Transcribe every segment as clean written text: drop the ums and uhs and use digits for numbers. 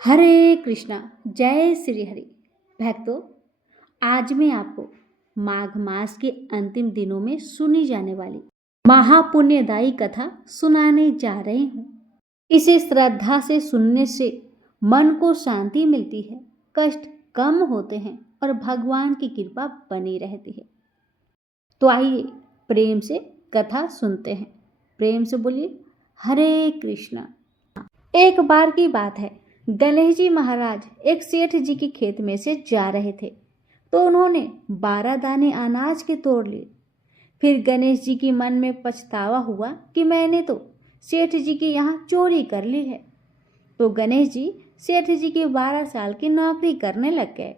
हरे कृष्णा, जय श्री हरि। भक्तों, आज मैं आपको माघ मास के अंतिम दिनों में सुनी जाने वाली महापुण्यदायी कथा सुनाने जा रही हूँ। इसे श्रद्धा से सुनने से मन को शांति मिलती है, कष्ट कम होते हैं और भगवान की कृपा बनी रहती है। तो आइए प्रेम से कथा सुनते हैं। प्रेम से बोलिए हरे कृष्णा। एक बार की बात है, गणेश जी महाराज एक सेठ जी के खेत में से जा रहे थे तो उन्होंने 12 दाने अनाज के तोड़ लिए। फिर गणेश जी के मन में पछतावा हुआ कि मैंने तो सेठ जी के यहाँ चोरी कर ली है। तो गणेश जी सेठ जी की 12 साल की नौकरी करने लग गए।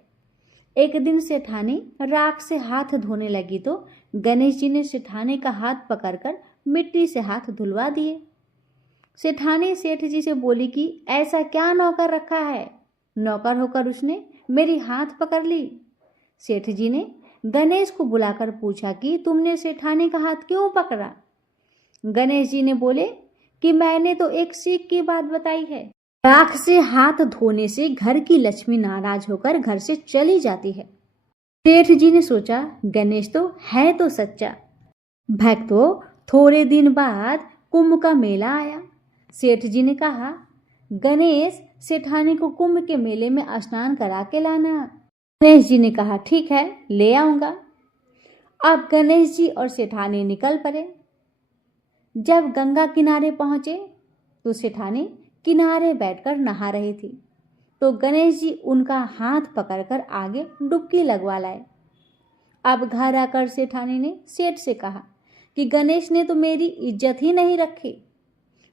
एक दिन सेठानी राख से हाथ धोने लगी तो गणेश जी ने सेठानी का हाथ पकड़कर मिट्टी से हाथ धुलवा दिए। सेठानी सेठ जी से बोली कि ऐसा क्या नौकर रखा है, नौकर होकर उसने मेरी हाथ पकड़ ली। सेठ जी ने गणेश को बुलाकर पूछा कि तुमने सेठानी का हाथ क्यों पकड़ा। गणेश जी ने बोले कि मैंने तो एक सीख की बात बताई है, राख से हाथ धोने से घर की लक्ष्मी नाराज होकर घर से चली जाती है। सेठ जी ने सोचा गणेश तो है तो सच्चा। भक्तों, थोड़े दिन बाद कुंभ का मेला आया। सेठ जी ने कहा गणेश सेठानी को कुंभ के मेले में स्नान करा के लाना। गणेश जी ने कहा ठीक है, ले आऊंगा। अब गणेश जी और सेठानी निकल पड़े। जब गंगा किनारे पहुंचे तो सेठानी किनारे बैठकर नहा रही थी तो गणेश जी उनका हाथ पकड़कर आगे डुबकी लगवा लाए। अब घर आकर सेठानी ने सेठ से कहा कि गणेश ने तो मेरी इज्जत ही नहीं रखी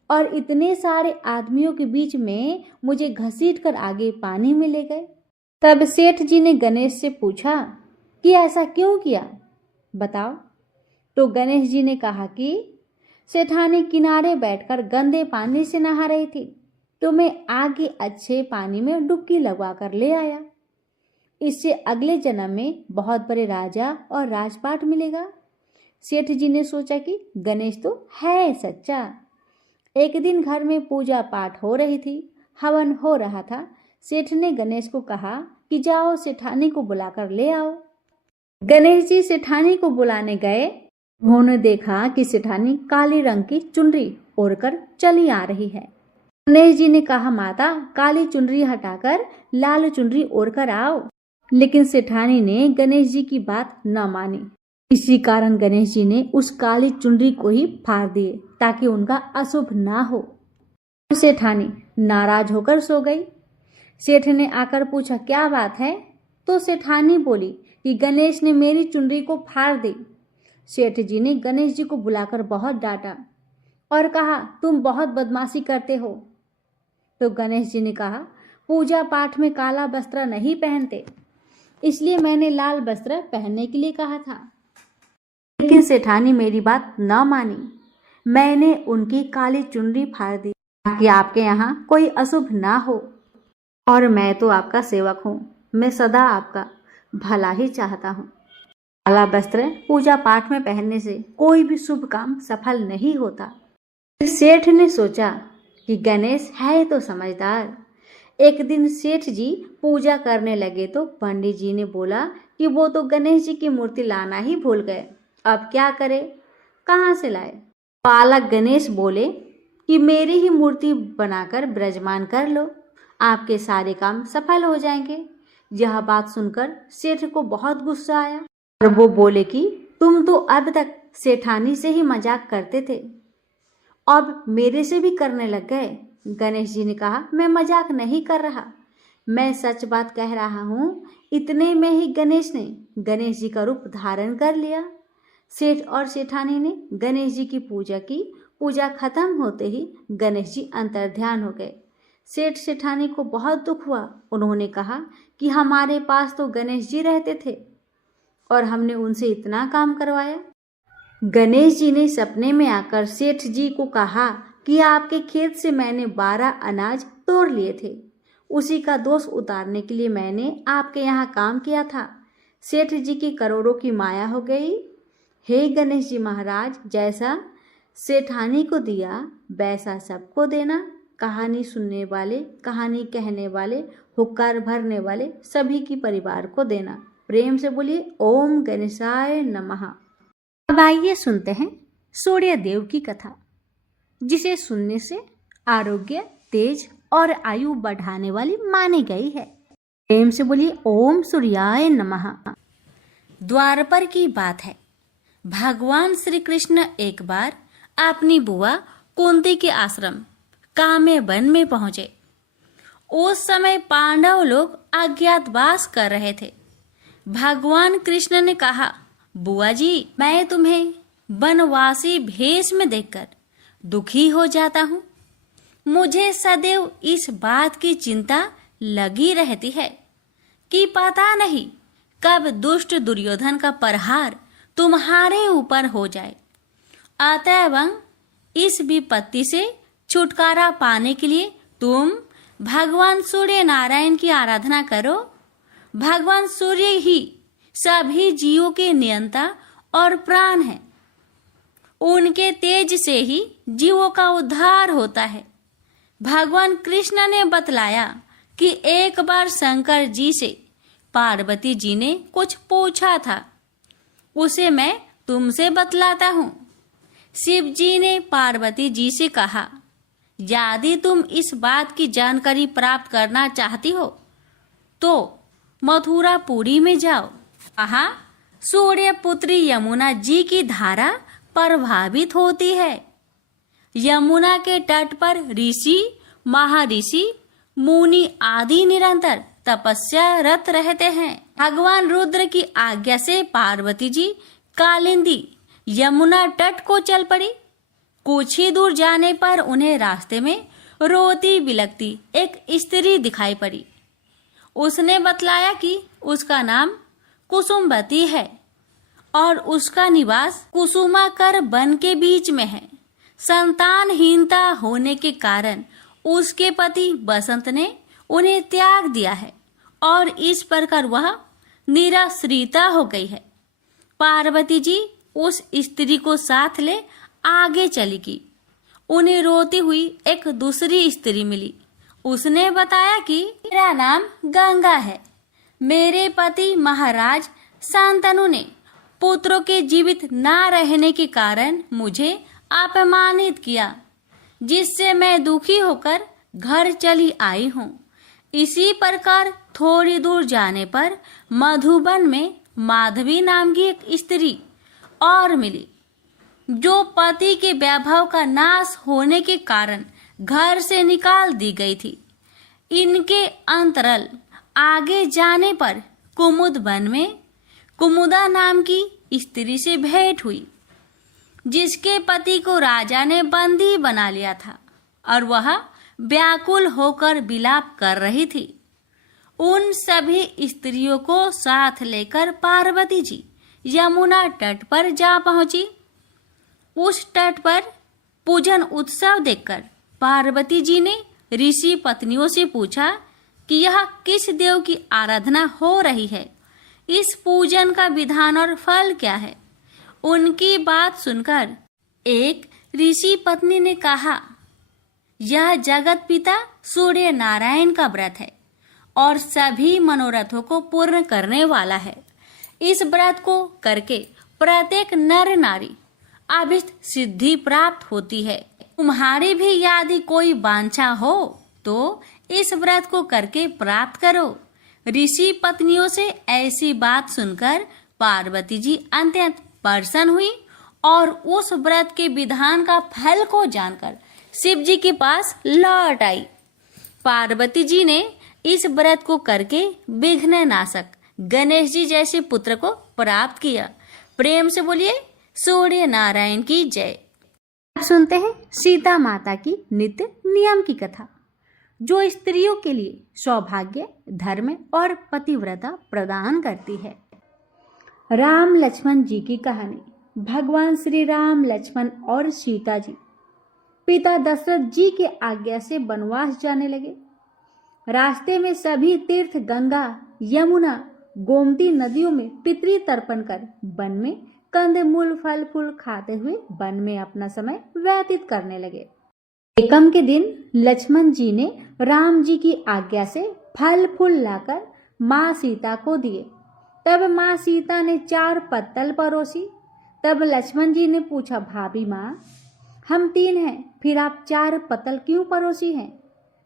और इतने सारे आदमियों के बीच में मुझे घसीट कर आगे पानी में ले गए। तब सेठ जी ने गणेश से पूछा कि ऐसा क्यों किया, बताओ। तो गणेश जी ने कहा कि सेठानी किनारे बैठकर गंदे पानी से नहा रही थी तो मैं आगे अच्छे पानी में डुबकी लगवा कर ले आया। इससे अगले जन्म में बहुत बड़े राजा और राजपाट मिलेगा। सेठ जी ने सोचा कि गणेश तो है सच्चा। एक दिन घर में पूजा पाठ हो रही थी, हवन हो रहा था। सेठ ने गणेश को कहा कि जाओ सेठानी को बुलाकर ले आओ। गणेश जी सेठानी को बुलाने गए। उन्होंने देखा कि सेठानी काली रंग की चुनरी ओढ़कर चली आ रही है। गणेश जी ने कहा माता, काली चुनरी हटाकर लाल चुनरी ओढ़कर आओ। लेकिन सेठानी ने गणेश जी की बात न मानी। इसी कारण गणेश जी ने उस काली चुनरी को ही फाड़ दिए ताकि उनका अशुभ ना हो। सेठानी नाराज होकर सो गई। सेठ ने आकर पूछा क्या बात है, तो सेठानी बोली कि गणेश ने मेरी चुनरी को फाड़ दी। सेठ जी ने गणेश जी को बुलाकर बहुत डांटा और कहा तुम बहुत बदमाशी करते हो। तो गणेश जी ने कहा पूजा पाठ में काला वस्त्र नहीं पहनते, इसलिए मैंने लाल वस्त्र पहनने के लिए कहा था। लेकिन सेठानी मेरी बात न मानी। मैंने उनकी काली चुनरी फाड़ दी ताकि आपके यहाँ कोई अशुभ ना हो। और मैं तो आपका सेवक हूँ, मैं सदा आपका भला ही चाहता हूँ। काला वस्त्र पूजा पाठ में पहनने से कोई भी शुभ काम सफल नहीं होता। सेठ ने सोचा कि गणेश है तो समझदार। एक दिन सेठ जी पूजा करने लगे तो पंडित जी ने बोला कि वो तो गणेश जी की मूर्ति लाना ही भूल गए, अब क्या करे, कहाँ से लाए। बालक गणेश बोले कि मेरी ही मूर्ति बनाकर विराजमान कर लो, आपके सारे काम सफल हो जाएंगे। यह बात सुनकर सेठ को बहुत गुस्सा आया और वो बोले कि तुम तो अब तक सेठानी से ही मजाक करते थे, अब मेरे से भी करने लग गए। गणेश जी ने कहा मैं मजाक नहीं कर रहा, मैं सच बात कह रहा हूँ। इतने में ही गणेश ने गणेश जी का रूप धारण कर लिया। सेठ और सेठानी ने गणेश जी की पूजा की। पूजा खत्म होते ही गणेश जी अंतर्ध्यान हो गए। सेठ सेठानी को बहुत दुख हुआ। उन्होंने कहा कि हमारे पास तो गणेश जी रहते थे और हमने उनसे इतना काम करवाया। गणेश जी ने सपने में आकर सेठ जी को कहा कि आपके खेत से मैंने 12 अनाज तोड़ लिए थे, उसी का दोष उतारने के लिए मैंने आपके यहाँ काम किया था। सेठ जी की करोड़ों की माया हो गई। हे गणेश जी महाराज, जैसा सेठानी को दिया वैसा सबको देना, कहानी सुनने वाले, कहानी कहने वाले, हुक्कार भरने वाले सभी की परिवार को देना। प्रेम से बोलिए ओम गणेशाय नमः। अब आइए सुनते हैं सूर्य देव की कथा, जिसे सुनने से आरोग्य, तेज और आयु बढ़ाने वाली मानी गई है। प्रेम से बोलिए ओम सूर्याय नमः। द्वारपर की बात है। भगवान श्री कृष्ण एक बार अपनी बुआ कुंती के आश्रम काम्य वन में पहुंचे। उस समय पांडव लोग अज्ञातवास कर रहे थे। भगवान कृष्ण ने कहा, बुआ जी, मैं तुम्हें वनवासी भेष में देखकर दुखी हो जाता हूँ। मुझे सदैव इस बात की चिंता लगी रहती है कि पता नहीं कब दुष्ट दुर्योधन का प्रहार तुम्हारे ऊपर हो जाए। अतएव इस विपत्ति से छुटकारा पाने के लिए तुम भगवान सूर्य नारायण की आराधना करो। भगवान सूर्य ही सभी जीवों के नियंता और प्राण हैं। उनके तेज से ही जीवों का उद्धार होता है। भगवान कृष्ण ने बतलाया कि एक बार शंकर जी से पार्वती जी ने कुछ पूछा था, उसे मैं तुमसे बतलाता हूँ। शिव जी ने पार्वती जी से कहा, यदि तुम इस बात की जानकारी प्राप्त करना चाहती हो तो मथुरापुरी में जाओ। वहाँ सूर्य पुत्री यमुना जी की धारा प्रभावित होती है। यमुना के तट पर ऋषि, महर्षि, मुनि आदि निरंतर तपस्या रत रहते हैं। भगवान रुद्र की आज्ञा से पार्वती जी कालिंदी यमुना तट को चल पड़ी। कुछ ही दूर जाने पर उन्हें रास्ते में रोती बिलखती एक स्त्री दिखाई पड़ी। उसने बतलाया कि उसका नाम कुसुमवती है और उसका निवास कुसुमाकर वन के बीच में है। संतानहीनता होने के कारण उसके पति बसंत ने उन्हें त्याग दिया है और इस प्रकार वह निराश्रिता हो गई है। पार्वती जी उस स्त्री को साथ ले आगे चली गई। उन्हें रोती हुई एक दूसरी स्त्री मिली। उसने बताया कि मेरा नाम गंगा है। मेरे पति महाराज शांतनु ने पुत्रों के जीवित न रहने के कारण मुझे अपमानित किया, जिससे मैं दुखी होकर घर चली आई हूँ। इसी प्रकार थोड़ी दूर जाने पर मधुबन में माधवी नाम की एक स्त्री और मिली, जो पति के वैभव का नाश होने के कारण घर से निकाल दी गई थी। इनके अंतरल आगे जाने पर कुमुद वन में कुमुदा नाम की स्त्री से भेंट हुई, जिसके पति को राजा ने बंदी बना लिया था और वह व्याकुल होकर विलाप कर रही थी। उन सभी स्त्रियों को साथ लेकर पार्वती जी यमुना तट पर जा पहुंची। उस तट पर पूजन उत्सव देखकर पार्वती जी ने ऋषि पत्नियों से पूछा कि यह किस देव की आराधना हो रही है, इस पूजन का विधान और फल क्या है। उनकी बात सुनकर एक ऋषि पत्नी ने कहा, यह जगत पिता सूर्य नारायण का व्रत है और सभी मनोरथों को पूर्ण करने वाला है। इस व्रत को करके प्रत्येक नर नारी अभिष्ट सिद्धि प्राप्त होती है। तुम्हारी भी यदि कोई वांछा हो तो इस व्रत को करके प्राप्त करो। ऋषि पत्नियों से ऐसी बात सुनकर पार्वती जी अत्यंत प्रसन्न हुई और उस व्रत के विधान का फल को जानकर शिव जी के पास लौट आई। पार्वती जी ने इस व्रत को करके विघ्न नाशक गणेश जी जैसे पुत्र को प्राप्त किया। प्रेम से बोलिए सूर्य नारायण की जय। अब सुनते हैं सीता माता की नित्य नियम की कथा, जो स्त्रियों के लिए सौभाग्य, धर्म और पतिव्रता प्रदान करती है। राम लक्ष्मण जी की कहानी। भगवान श्री राम, लक्ष्मण और सीता जी पिता दशरथ जी के आज्ञा से वनवास जाने लगे। रास्ते में सभी तीर्थ गंगा, यमुना, गोमती नदियों में पितृ तर्पण कर वन में कंदमूल, फल फूल खाते हुए वन में अपना समय व्यतीत करने लगे। एकम के दिन लक्ष्मण जी ने राम जी की आज्ञा से फल फूल लाकर माँ सीता को दिए। तब माँ सीता ने 4 पत्तल परोसी। तब लक्ष्मण जी ने पूछा, भाभी माँ, हम 3 हैं, फिर आप 4 पत्तल क्यों परोसी हैं?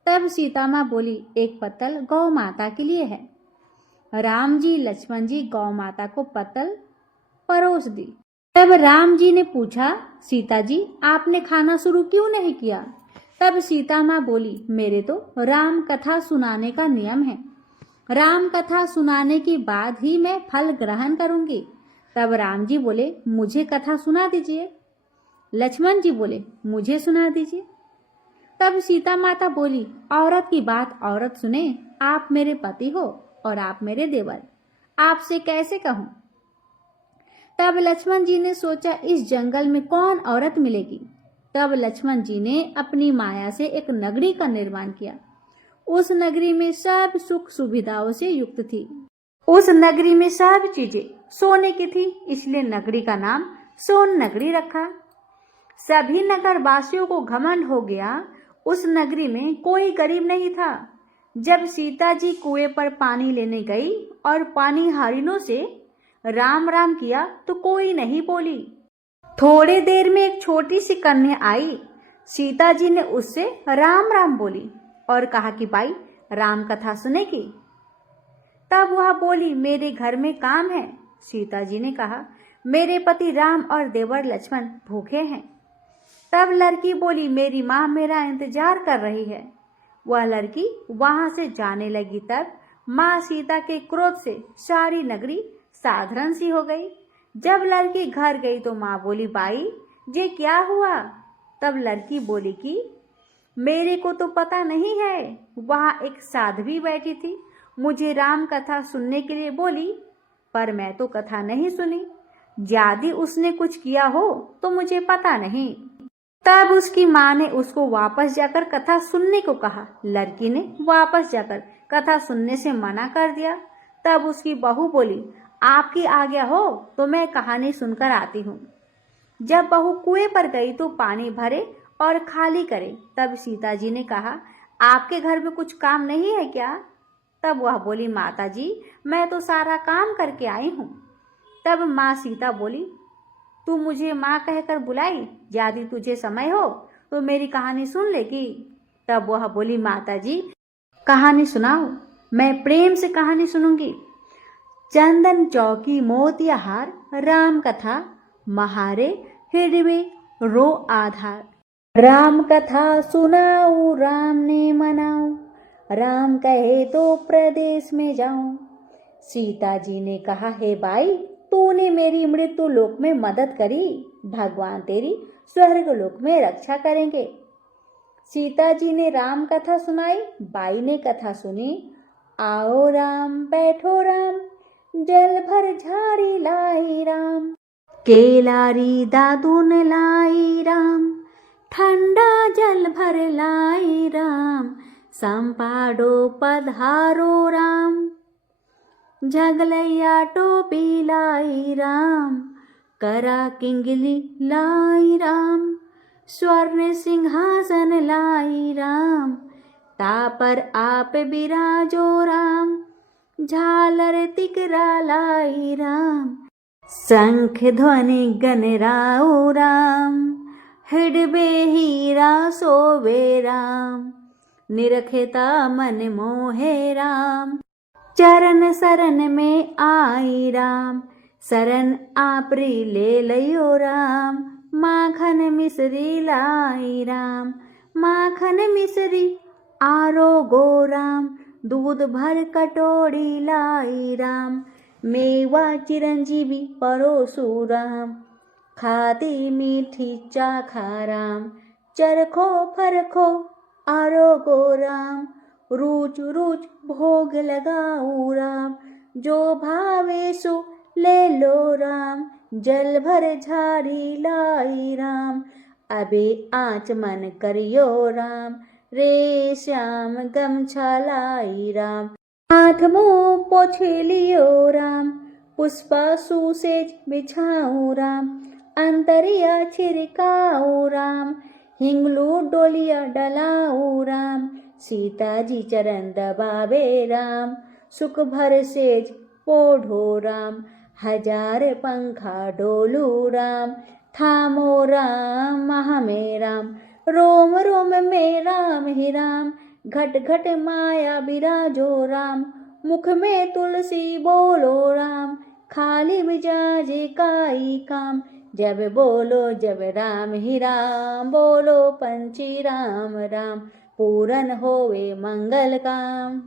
तब सीता माँ बोली, 1 पत्तल गौ माता के लिए है। राम जी लक्ष्मण जी गौ माता को पत्तल परोस दी। तब राम जी ने पूछा, सीता जी आपने खाना शुरू क्यों नहीं किया? तब सीता माँ बोली, मेरे तो राम कथा सुनाने का नियम है, राम कथा सुनाने के बाद ही मैं फल ग्रहण करूंगी। तब राम जी बोले, मुझे कथा सुना दीजिए। लक्ष्मण जी बोले, मुझे सुना दीजिए। तब सीता माता बोली, औरत की बात औरत सुने, आप मेरे पति हो और आप मेरे देवर, आपसे कैसे कहूं? तब लक्ष्मण जी ने सोचा, इस जंगल में कौन औरत मिलेगी? तब लक्ष्मण जी ने अपनी माया से एक नगरी का निर्माण किया। उस नगरी में सब सुख सुविधाओं से युक्त थी। उस नगरी में सब चीजें सोने की थी, इसलिए नगरी का नाम सोन नगरी रखा। सभी नगर वासियों को घमंड हो गया, उस नगरी में कोई गरीब नहीं था। जब सीता जी कुएं पर पानी लेने गई और पानी हरिणों से राम राम किया तो कोई नहीं बोली। थोड़ी देर में एक छोटी सी कन्या आई। सीता जी ने उससे राम राम बोली और कहा कि भाई राम कथा सुनेगी? तब वह बोली, मेरे घर में काम है। सीता जी ने कहा, मेरे पति राम और देवर लक्ष्मण भूखे हैं। तब लड़की बोली, मेरी माँ मेरा इंतजार कर रही है। वह लड़की वहां से जाने लगी। तब माँ सीता के क्रोध से सारी नगरी साधारण सी हो गई। जब लड़की घर गई तो माँ बोली, बाई ये क्या हुआ? तब लड़की बोली कि मेरे को तो पता नहीं है, वहां एक साध्वी बैठी थी, मुझे राम कथा सुनने के लिए बोली, पर मैं तो कथा नहीं सुनी। यदि उसने कुछ किया हो तो मुझे पता नहीं। तब उसकी माँ ने उसको वापस जाकर कथा सुनने को कहा। लड़की ने वापस जाकर कथा सुनने से मना कर दिया। तब उसकी बहू बोली, आपकी आज्ञा हो तो मैं कहानी सुनकर आती हूँ। जब बहू कुएं पर गई तो पानी भरे और खाली करे। तब सीता जी ने कहा, आपके घर में कुछ काम नहीं है क्या? तब वह बोली, माता जी मैं तो सारा काम करके आई हूँ। तब माँ सीता बोली, तू मुझे माँ कहकर बुलाई, यदि तुझे समय हो तो मेरी कहानी सुन लेगी। तब वह बोली, माता जी कहानी सुनाओ, मैं प्रेम से कहानी सुनूंगी। चंदन चौकी मोतिया हार, राम कथा महारे हृदय रो आधार। राम कथा सुनाऊं राम ने मनाऊं, राम कहे तो प्रदेश में जाऊं। सीता जी ने कहा, हे भाई तूने मेरी मृत्यु लोक में मदद करी, भगवान तेरी स्वर्ग लोक में रक्षा करेंगे। सीता जी ने राम कथा सुनाई। बाई ने कथा सुनी। आओ राम बैठो राम, जल भर झाड़ी लाई राम, केलारी दादून लाई राम, ठंडा जल भर लाई राम, संपाडो पधारो राम, झगलैया टोपी लाई राम, करा किंगली लाई राम, स्वर्ण सिंहासन लाई राम, तापर आप बिराजो राम, झालर तिकरा लाई राम, शंख ध्वनि गणराओ राम, हृदय हीरा सोवे राम, निरखता मन मोहे राम, चरण शरण में आई राम, शरण आपरी ले लियो राम, माखन मिश्री लाई राम, माखन मिश्री आरो गो राम, दूध भर कटोरी लाई राम, मेवा चिरंजीवी परोसु राम, खाती मीठी चाखा राम, चरखो फरखो आरो गो राम, रुच रुच भोग लगाऊ राम, जो भावे सो ले लो राम, जल भर झाड़ी लाई राम, अबे आँच मन करियो राम, रे श्याम गमछा लाई राम, हाथ मुँह पोछ लियो राम, पुष्पा सुसेज बिछाऊ राम, अंतरिया छिड़काऊ राम, हिंगलू डोलिया डलाऊ राम, सीता जी चरण दबावे राम। सुख भर सेज ओढ़ो राम, हजार पंखा डोलू राम। थामो राम हमें राम, रोम रोम में राम ही राम। घट घट माया बिराजो राम, मुख में तुलसी बोलो राम। खाली मिजाजे काई काम, जब बोलो जब राम ही राम। बोलो पंछी राम राम, पूरन होवे मंगल काम।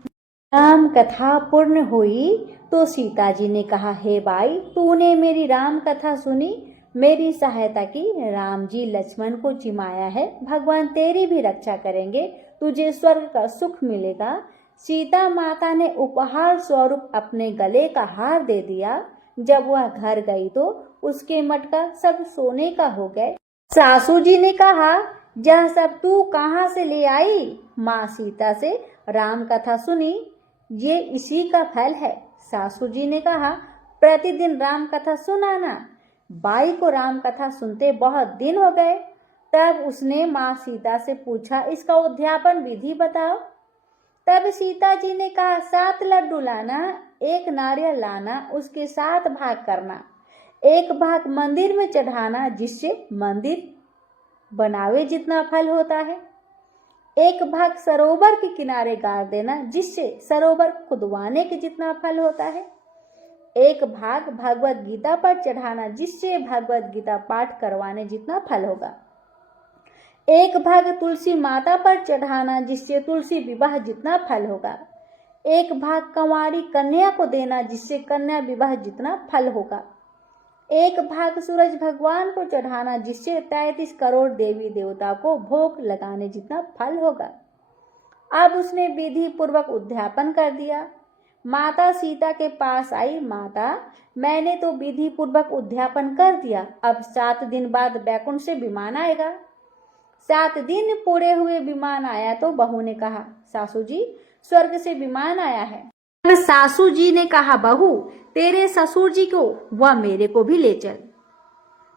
राम कथा पूर्ण हुई तो सीता जी ने कहा, हे भाई तूने मेरी राम कथा सुनी, मेरी सहायता की। राम जी लक्ष्मण को जिमाया है, भगवान तेरी भी रक्षा करेंगे, तुझे स्वर्ग का सुख मिलेगा। सीता माता ने उपहार स्वरूप अपने गले का हार दे दिया। जब वह घर गई तो उसके मटका सब सोने का हो गए। सासू जी ने कहा, यह सब तू कहाँ से ले आई? माँ सीता से राम कथा सुनी, ये इसी का फल है। सासू जी ने कहा, प्रतिदिन राम कथा सुनाना। बाई को राम कथा सुनते बहुत दिन हो गए। तब उसने माँ सीता से पूछा, इसका उद्यापन विधि बताओ। तब सीता जी ने कहा, 7 लड्डू लाना, 1 नारियल लाना, उसके 7 भाग करना। 1 भाग मंदिर में चढ़ाना, जिससे मंदिर बनावे जितना फल होता है। 1 भाग सरोवर के किनारे गाड़ देना, जिससे सरोवर खुदवाने के जितना फल होता है। 1 भाग भगवत गीता पर चढ़ाना, जिससे भगवत गीता पाठ करवाने जितना फल होगा। 1 भाग तुलसी माता पर चढ़ाना, जिससे तुलसी विवाह जितना फल होगा। 1 भाग कंवारी कन्या को देना, जिससे कन्या विवाह जितना फल होगा। 1 भाग सूरज भगवान को चढ़ाना, जिससे 33 करोड़ देवी देवता को भोग लगाने जितना फल होगा। अब उसने विधि पूर्वक उद्यापन कर दिया। माता सीता के पास आई, माता मैंने तो विधि पूर्वक उद्यापन कर दिया, अब 7 दिन बाद बैकुंठ से विमान आएगा। 7 दिन पूरे हुए विमान आया तो बहू ने कहा, सासू जी स्वर्ग से विमान आया है। सासू जी ने कहा, बहू तेरे ससुर जी को व मेरे को भी ले चल,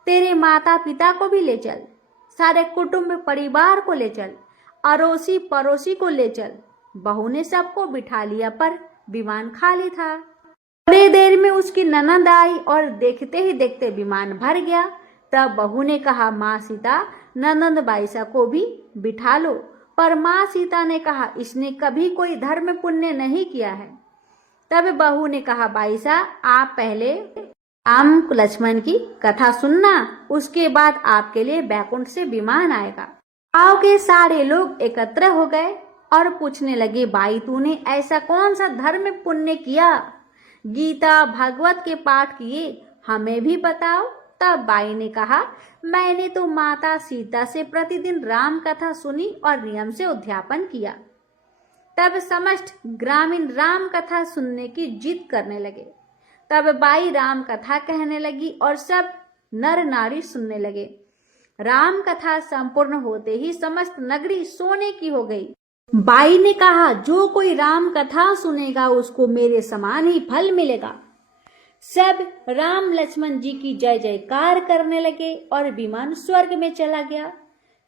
तेरे माता पिता को भी ले चल, सारे कुटुंब परिवार को ले चल, अड़ोसी पड़ोसी को ले चल। बहू ने सबको बिठा लिया, पर विमान खाली था। थोड़ी देर में उसकी ननद आई और देखते ही देखते विमान भर गया। तब बहू ने कहा, माँ सीता ननद बाईसा को भी बिठा लो। पर माँ सीता ने कहा, इसने कभी कोई धर्म पुण्य नहीं किया है। तब बहू ने कहा, बाईसा आप पहले राम लक्ष्मण की कथा सुनना, उसके बाद आपके लिए बैकुंठ से विमान आएगा। गांव के सारे लोग एकत्र हो गए और पूछने लगे, बाई तूने ऐसा कौन सा धर्म पुण्य किया? गीता भागवत के पाठ किए, हमें भी बताओ। तब बाई ने कहा, मैंने तो माता सीता से प्रतिदिन राम कथा सुनी और नियम से उद्यापन किया। तब समस्त ग्रामीण राम कथा सुनने की जिद करने लगे। तब बाई राम कथा कहने लगी और सब नर नारी सुनने लगे। राम कथा संपूर्ण होते ही समस्त नगरी सोने की हो गई। बाई ने कहा, जो कोई राम कथा सुनेगा उसको मेरे समान ही फल मिलेगा। सब राम लक्ष्मण जी की जय जयकार करने लगे और विमान स्वर्ग में चला गया।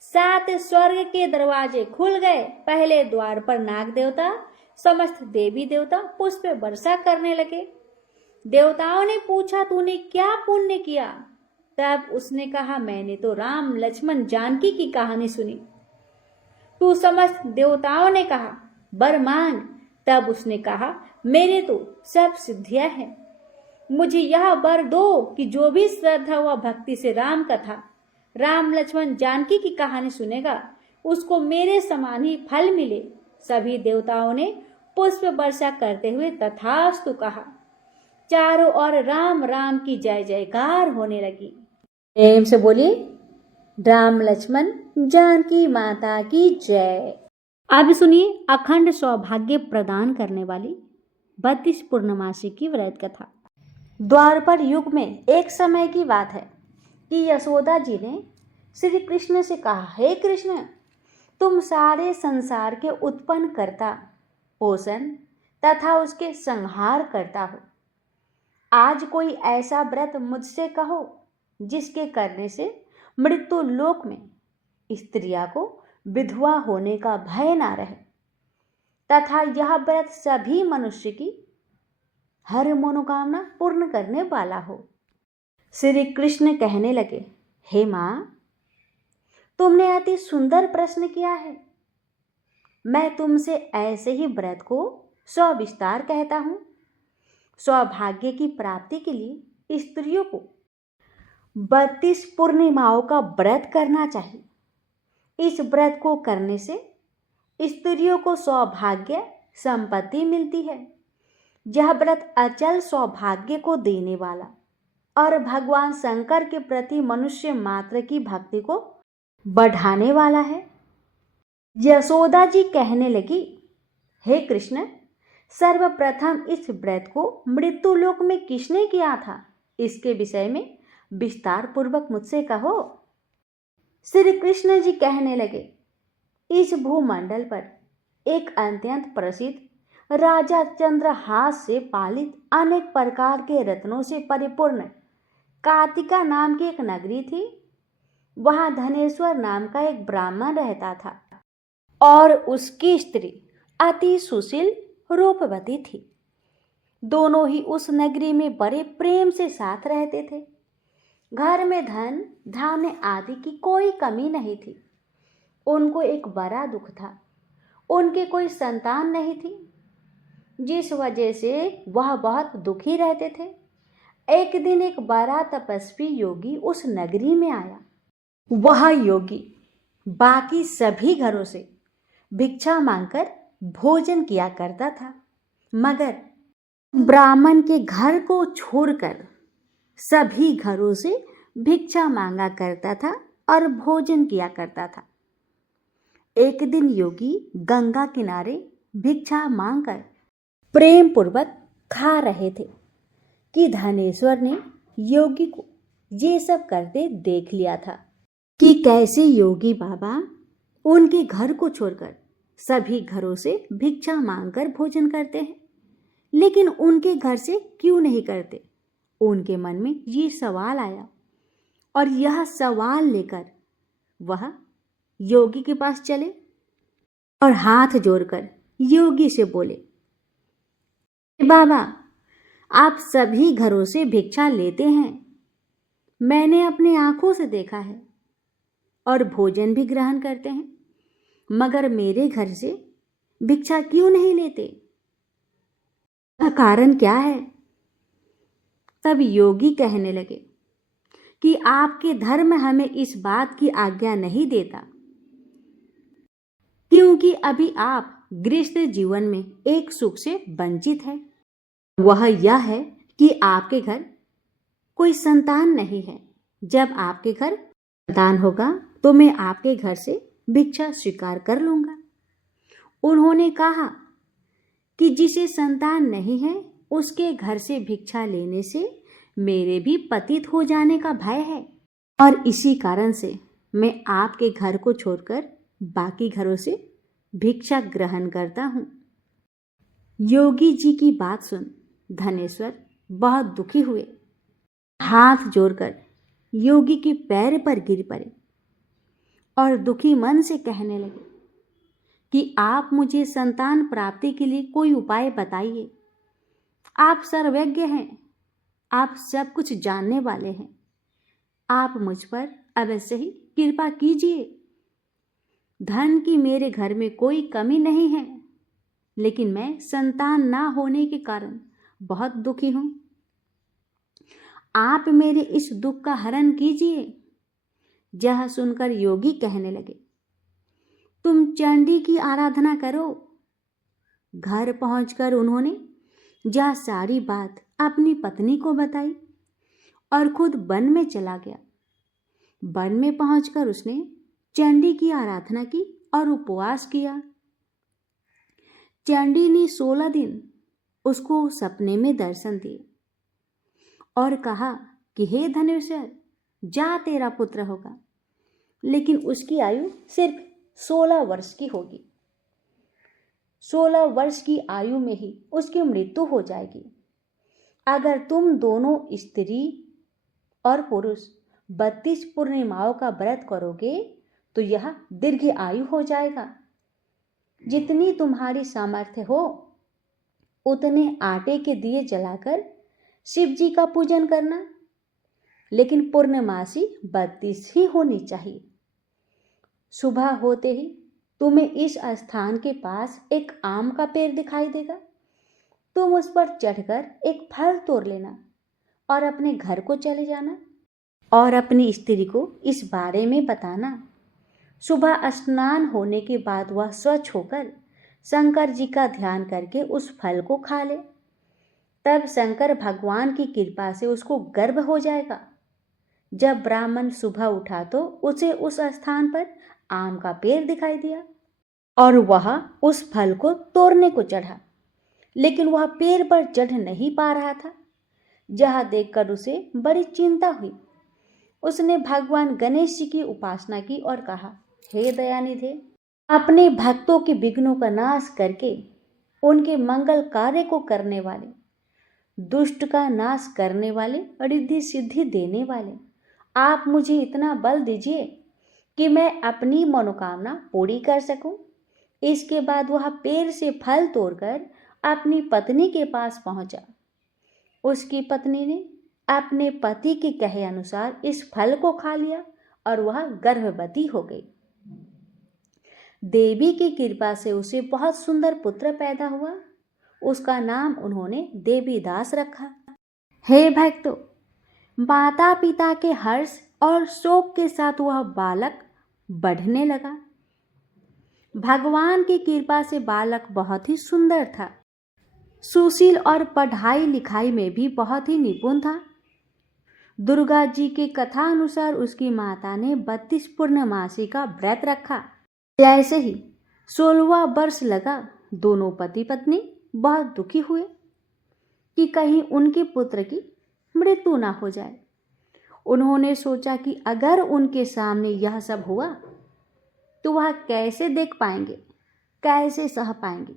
7 स्वर्ग के दरवाजे खुल गए। पहले द्वार पर नाग देवता, समस्त देवी देवता पुष्प वर्षा करने लगे। देवताओं ने पूछा, तूने क्या पुण्य किया? तब उसने कहा, मैंने तो राम लक्ष्मण जानकी की कहानी सुनी। तू समस्त देवताओं ने कहा, वर मांग। तब उसने कहा, मेरे तो सब सिद्धियां हैं, मुझे यह वर दो कि जो भी श्रद्धा व भक्ति से राम कथा, राम लक्ष्मण जानकी की कहानी सुनेगा उसको मेरे समान ही फल मिले। सभी देवताओं ने पुष्प वर्षा करते हुए तथास्तु कहा। चारों ओर राम राम की जय जयकार होने लगी। प्रेम से बोलिए, राम लक्ष्मण जानकी माता की जय। अब सुनिए अखंड सौभाग्य प्रदान करने वाली 32 पूर्णमासी की व्रत कथा। द्वापर युग में एक समय की बात है कि यशोदा जी ने श्री कृष्ण से कहा, हे कृष्ण, तुम सारे संसार के उत्पन्न करता, पोषण तथा उसके संहार करता हो। आज कोई ऐसा व्रत मुझसे कहो जिसके करने से मृत्यु लोक में स्त्रिया को विधवा होने का भय ना रहे तथा यह व्रत सभी मनुष्य की हर मनोकामना पूर्ण करने वाला हो। श्री कृष्ण कहने लगे, हे माँ, तुमने अति सुंदर प्रश्न किया है। मैं तुमसे ऐसे ही व्रत को सविस्तार कहता हूँ। सौभाग्य की प्राप्ति के लिए स्त्रियों को 32 पूर्णिमाओं का व्रत करना चाहिए। इस व्रत को करने से स्त्रियों को सौभाग्य संपत्ति मिलती है। यह व्रत अचल सौभाग्य को देने वाला और भगवान शंकर के प्रति मनुष्य मात्र की भक्ति को बढ़ाने वाला है। यशोदा जी कहने लगी, हे कृष्ण, सर्वप्रथम इस व्रत को मृत्युलोक में किसने किया था? इसके विषय में विस्तार पूर्वक मुझसे कहो। श्री कृष्ण जी कहने लगे, इस भूमंडल पर एक अत्यंत प्रसिद्ध राजा चंद्रहास से पालित अनेक प्रकार के रत्नों से परिपूर्ण कातिका नाम की एक नगरी थी। वहां धनेश्वर नाम का एक ब्राह्मण रहता था और उसकी स्त्री अति सुशील रूपवती थी। दोनों ही उस नगरी में बड़े प्रेम से साथ रहते थे। घर में धन धान्य आदि की कोई कमी नहीं थी। उनको एक बड़ा दुख था, उनके कोई संतान नहीं थी, जिस वजह से वह बहुत दुखी रहते थे। एक दिन एक बड़ा तपस्वी योगी उस नगरी में आया। वह योगी बाकी सभी घरों से भिक्षा मांगकर भोजन किया करता था, मगर ब्राह्मण के घर को छोड़कर सभी घरों से भिक्षा मांगा करता था और भोजन किया करता था। एक दिन योगी गंगा किनारे भिक्षा मांगकर प्रेम पूर्वक खा रहे थे कि धनेश्वर ने योगी को ये सब करते देख लिया था कि कैसे योगी बाबा उनके घर को छोड़कर सभी घरों से भिक्षा मांगकर भोजन करते हैं, लेकिन उनके घर से क्यों नहीं करते। उनके मन में ये सवाल आया और यह सवाल लेकर वह योगी के पास चले और हाथ जोड़कर योगी से बोले, बाबा, आप सभी घरों से भिक्षा लेते हैं, मैंने अपनी आंखों से देखा है, और भोजन भी ग्रहण करते हैं, मगर मेरे घर से भिक्षा क्यों नहीं लेते? कारण क्या है? तब योगी कहने लगे कि आपके धर्म हमें इस बात की आज्ञा नहीं देता, क्योंकि अभी आप गृहस्थ जीवन में एक सुख से वंचित है। वह यह है कि आपके घर कोई संतान नहीं है। जब आपके घर संतान होगा तो मैं आपके घर से भिक्षा स्वीकार कर लूंगा। उन्होंने कहा कि जिसे संतान नहीं है उसके घर से भिक्षा लेने से मेरे भी पतित हो जाने का भय है, और इसी कारण से मैं आपके घर को छोड़कर बाकी घरों से भिक्षा ग्रहण करता हूँ। योगी जी की बात सुन धनेश्वर बहुत दुखी हुए। हाथ जोड़कर योगी के पैर पर गिर पड़े और दुखी मन से कहने लगे कि आप मुझे संतान प्राप्ति के लिए कोई उपाय बताइए। आप सर्वज्ञ हैं, आप सब कुछ जानने वाले हैं, आप मुझ पर अवश्य ही कृपा कीजिए। धन की मेरे घर में कोई कमी नहीं है, लेकिन मैं संतान ना होने के कारण बहुत दुखी हूं। आप मेरे इस दुख का हरण कीजिए। यह सुनकर योगी कहने लगे, तुम चंडी की आराधना करो। घर पहुंचकर उन्होंने यह सारी बात अपनी पत्नी को बताई और खुद वन में चला गया। वन में पहुंचकर उसने चंडी की आराधना की और उपवास किया। चंडी ने 16 दिन उसको सपने में दर्शन दिए और कहा कि हे धनेश्वर, जा तेरा पुत्र होगा, लेकिन उसकी आयु सिर्फ 16 वर्ष की होगी। 16 वर्ष की आयु में ही उसकी मृत्यु हो जाएगी। अगर तुम दोनों स्त्री और पुरुष 32 पूर्णिमाओं का व्रत करोगे तो यह दीर्घ आयु हो जाएगा। जितनी तुम्हारी सामर्थ्य हो उतने आटे के दिए जलाकर शिव जी का पूजन करना, लेकिन पूर्णमासी 32 ही होनी चाहिए। सुबह होते ही तुम्हें इस स्थान के पास एक आम का पेड़ दिखाई देगा। तुम उस पर चढ़कर एक फल तोड़ लेना और अपने घर को चले जाना और अपनी स्त्री को इस बारे में बताना। सुबह स्नान होने के बाद वह स्वच्छ होकर शंकर जी का ध्यान करके उस फल को खा ले। तब शंकर भगवान की कृपा से उसको गर्भ हो जाएगा। जब ब्राह्मण सुबह उठा तो उसे उस स्थान पर आम का पेड़ दिखाई दिया और वह उस फल को तोड़ने को चढ़ा, लेकिन वह पेड़ पर चढ़ नहीं पा रहा था। जहाँ देखकर उसे बड़ी चिंता हुई। उसने भगवान गणेश जी की उपासना की और कहा, हे दयानिधे, अपने भक्तों के विघ्नों का नाश करके उनके मंगल कार्य को करने वाले, दुष्ट का नाश करने वाले, रिद्धि सिद्धि देने वाले, आप मुझे इतना बल दीजिए कि मैं अपनी मनोकामना पूरी कर सकूं। इसके बाद वह पेड़ से फल तोड़कर अपनी पत्नी के पास पहुंचा। उसकी पत्नी ने अपने पति के कहे अनुसार इस फल को खा लिया और वह गर्भवती हो गई। देवी की कृपा से उसे बहुत सुंदर पुत्र पैदा हुआ। उसका नाम उन्होंने देवीदास रखा। हे भक्तों, माता पिता के हर्ष और शोक के साथ वह बालक बढ़ने लगा। भगवान की कृपा से बालक बहुत ही सुंदर था, सुशील और पढ़ाई लिखाई में भी बहुत ही निपुण था। दुर्गा जी की कथा अनुसार उसकी माता ने 32 पूर्णमासी का व्रत रखा। जैसे ही 16वां वर्ष लगा, दोनों पति पत्नी बहुत दुखी हुए कि कहीं उनके पुत्र की मृत्यु ना हो जाए। उन्होंने सोचा कि अगर उनके सामने यह सब हुआ तो वह कैसे देख पाएंगे, कैसे सह पाएंगे।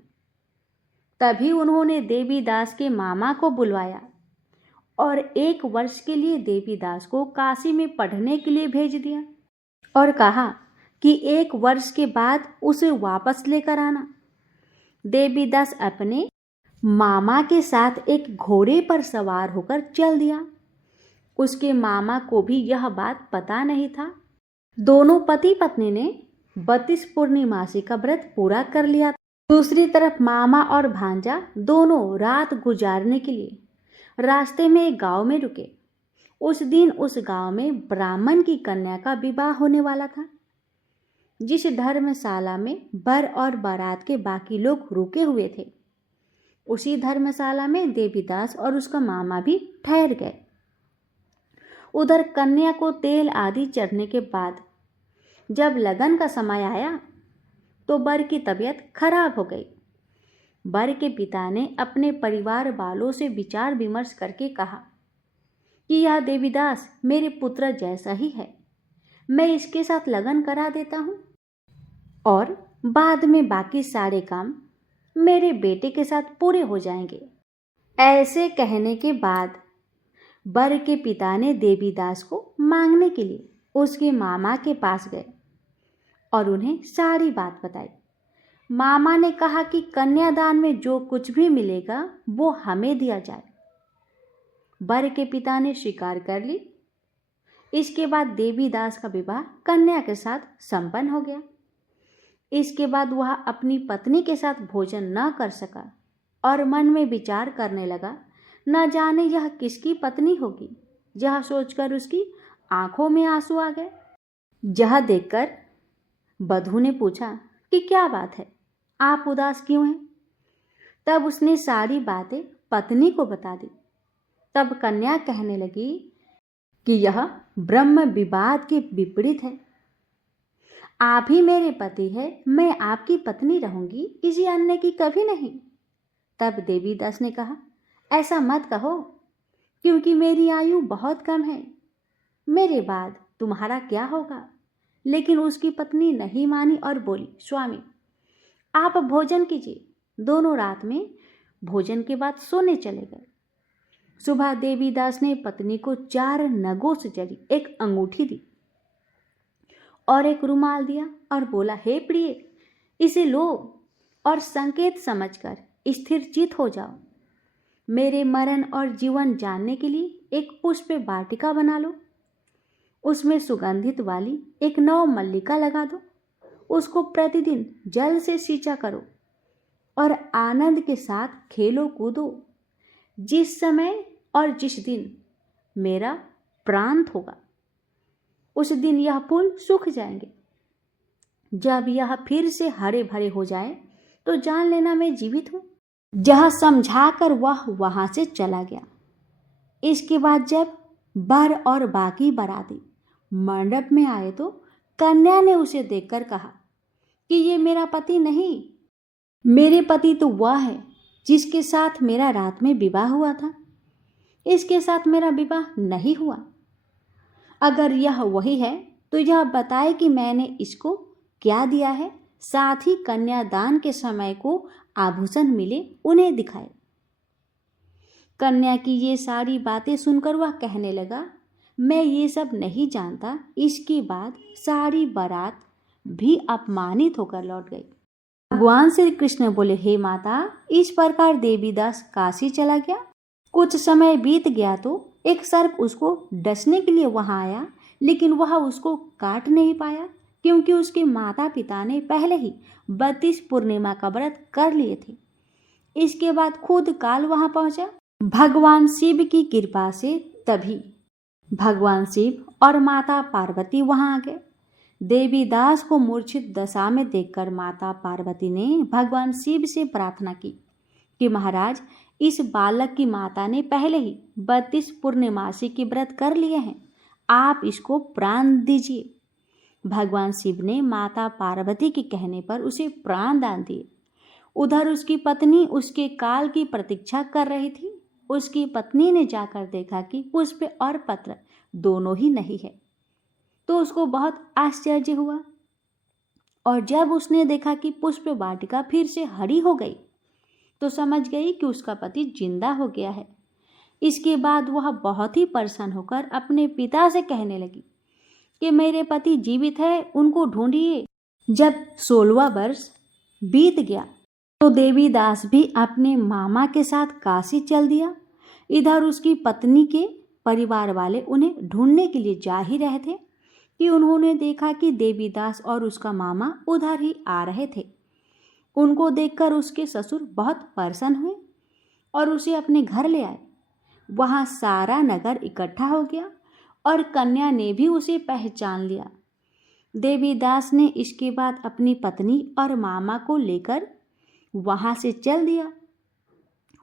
तभी उन्होंने देवीदास के मामा को बुलवाया और 1 वर्ष के लिए देवीदास को काशी में पढ़ने के लिए भेज दिया और कहा कि 1 वर्ष के बाद उसे वापस लेकर आना। देवीदास अपने मामा के साथ एक घोड़े पर सवार होकर चल दिया। उसके मामा को भी यह बात पता नहीं था। दोनों पति पत्नी ने 32 पूर्णिमासी का व्रत पूरा कर लिया। दूसरी तरफ मामा और भांजा दोनों रात गुजारने के लिए रास्ते में एक गांव में रुके। उस दिन उस गांव में ब्राह्मण की कन्या का विवाह होने वाला था। जिस धर्मशाला में वर और बारात के बाकी लोग रुके हुए थे, उसी धर्मशाला में देवीदास और उसका मामा भी ठहर गए। उधर कन्या को तेल आदि चढ़ने के बाद जब लगन का समय आया तो वर की तबीयत खराब हो गई। वर के पिता ने अपने परिवार वालों से विचार विमर्श करके कहा कि यह देवीदास मेरे पुत्र जैसा ही है, मैं इसके साथ लगन करा देता हूँ और बाद में बाकी सारे काम मेरे बेटे के साथ पूरे हो जाएंगे। ऐसे कहने के बाद वर के पिता ने देवीदास को मांगने के लिए उसके मामा के पास गए और उन्हें सारी बात बताई। मामा ने कहा कि कन्यादान में जो कुछ भी मिलेगा वो हमें दिया जाए। वर के पिता ने स्वीकार कर ली। इसके बाद देवीदास का विवाह कन्या के साथ संपन्न हो गया। इसके बाद वह अपनी पत्नी के साथ भोजन न कर सका और मन में विचार करने लगा, न जाने यह किसकी पत्नी होगी। यह सोचकर उसकी आंखों में आंसू आ गए। यह देखकर बधू ने पूछा कि क्या बात है, आप उदास क्यों हैं? तब उसने सारी बातें पत्नी को बता दी। तब कन्या कहने लगी कि यह ब्रह्म विवाद के विपरीत है। आप ही मेरे पति है, मैं आपकी पत्नी रहूंगी, किसी अन्य की कभी नहीं। तब देवीदास ने कहा, ऐसा मत कहो, क्योंकि मेरी आयु बहुत कम है, मेरे बाद तुम्हारा क्या होगा। लेकिन उसकी पत्नी नहीं मानी और बोली, स्वामी आप भोजन कीजिए। दोनों रात में भोजन के बाद सोने चले गए। सुबह देवीदास ने पत्नी को 4 नगों से जड़ी एक अंगूठी दी और एक रुमाल दिया और बोला, हे प्रिय, इसे लो और संकेत समझकर स्थिर चित हो जाओ। मेरे मरण और जीवन जानने के लिए एक पुष्प वाटिका बना लो। उसमें सुगंधित वाली एक नव मल्लिका लगा दो। उसको प्रतिदिन जल से सींचा करो और आनंद के साथ खेलो कूदो। जिस समय और जिस दिन मेरा प्रांत होगा, उस दिन यह फूल सूख जाएंगे। जब यह फिर से हरे भरे हो जाए तो जान लेना मैं जीवित हूं। यह समझाकर वह वहां से चला गया। इसके बाद जब वर और बाकी बाराती मंडप में आए तो कन्या ने उसे देखकर कहा कि ये मेरा पति नहीं, मेरे पति तो वह है जिसके साथ मेरा रात में विवाह हुआ था। इसके साथ मेरा विवाह नहीं हुआ। अगर यह वही है तो यह बताए कि मैंने इसको क्या दिया है, साथ ही कन्यादान के समय को आभूषण मिले उन्हें दिखाए। कन्या की ये सारी बातें सुनकर वह कहने लगा, मैं ये सब नहीं जानता। इसके बाद सारी बारात भी अपमानित होकर लौट गई। भगवान श्री कृष्ण बोले, हे माता, इस प्रकार देवीदास काशी चला गया। कुछ समय बीत गया तो एक सर्प उसको डसने के लिए वहां आया, लेकिन वह उसको काट नहीं पाया क्योंकि उसके माता पिता ने पहले ही 32 पूर्णिमा का व्रत कर लिए थे। इसके बाद खुद काल वहां पहुंचा। भगवान शिव की कृपा से तभी भगवान शिव और माता पार्वती वहां आ गए। देवीदास को मूर्छित दशा में देखकर माता पार्वती ने भगवान शिव से प्रार्थना की कि महाराज, इस बालक की माता ने पहले ही 32 पूर्णिमासी के व्रत कर लिए हैं, आप इसको प्राण दीजिए। भगवान शिव ने माता पार्वती के कहने पर उसे प्राण दान दिए। उधर उसकी पत्नी उसके काल की प्रतीक्षा कर रही थी। उसकी पत्नी ने जाकर देखा कि पुष्प और पत्र दोनों ही नहीं है, तो उसको बहुत आश्चर्य हुआ। और जब उसने देखा कि पुष्प वाटिका फिर से हरी हो गई तो समझ गई कि उसका पति जिंदा हो गया है। इसके बाद वह बहुत ही परेशान होकर अपने पिता से कहने लगी कि मेरे पति जीवित है, उनको ढूंढिए। जब 16वां वर्ष बीत गया तो देवीदास भी अपने मामा के साथ काशी चल दिया। इधर उसकी पत्नी के परिवार वाले उन्हें ढूंढने के लिए जा ही रहे थे कि उन्होंने देखा कि देवीदास और उसका मामा उधर ही आ रहे थे। उनको देखकर उसके ससुर बहुत प्रसन्न हुए और उसे अपने घर ले आए। वहां सारा नगर इकट्ठा हो गया और कन्या ने भी उसे पहचान लिया। देवीदास ने इसके बाद अपनी पत्नी और मामा को लेकर वहां से चल दिया।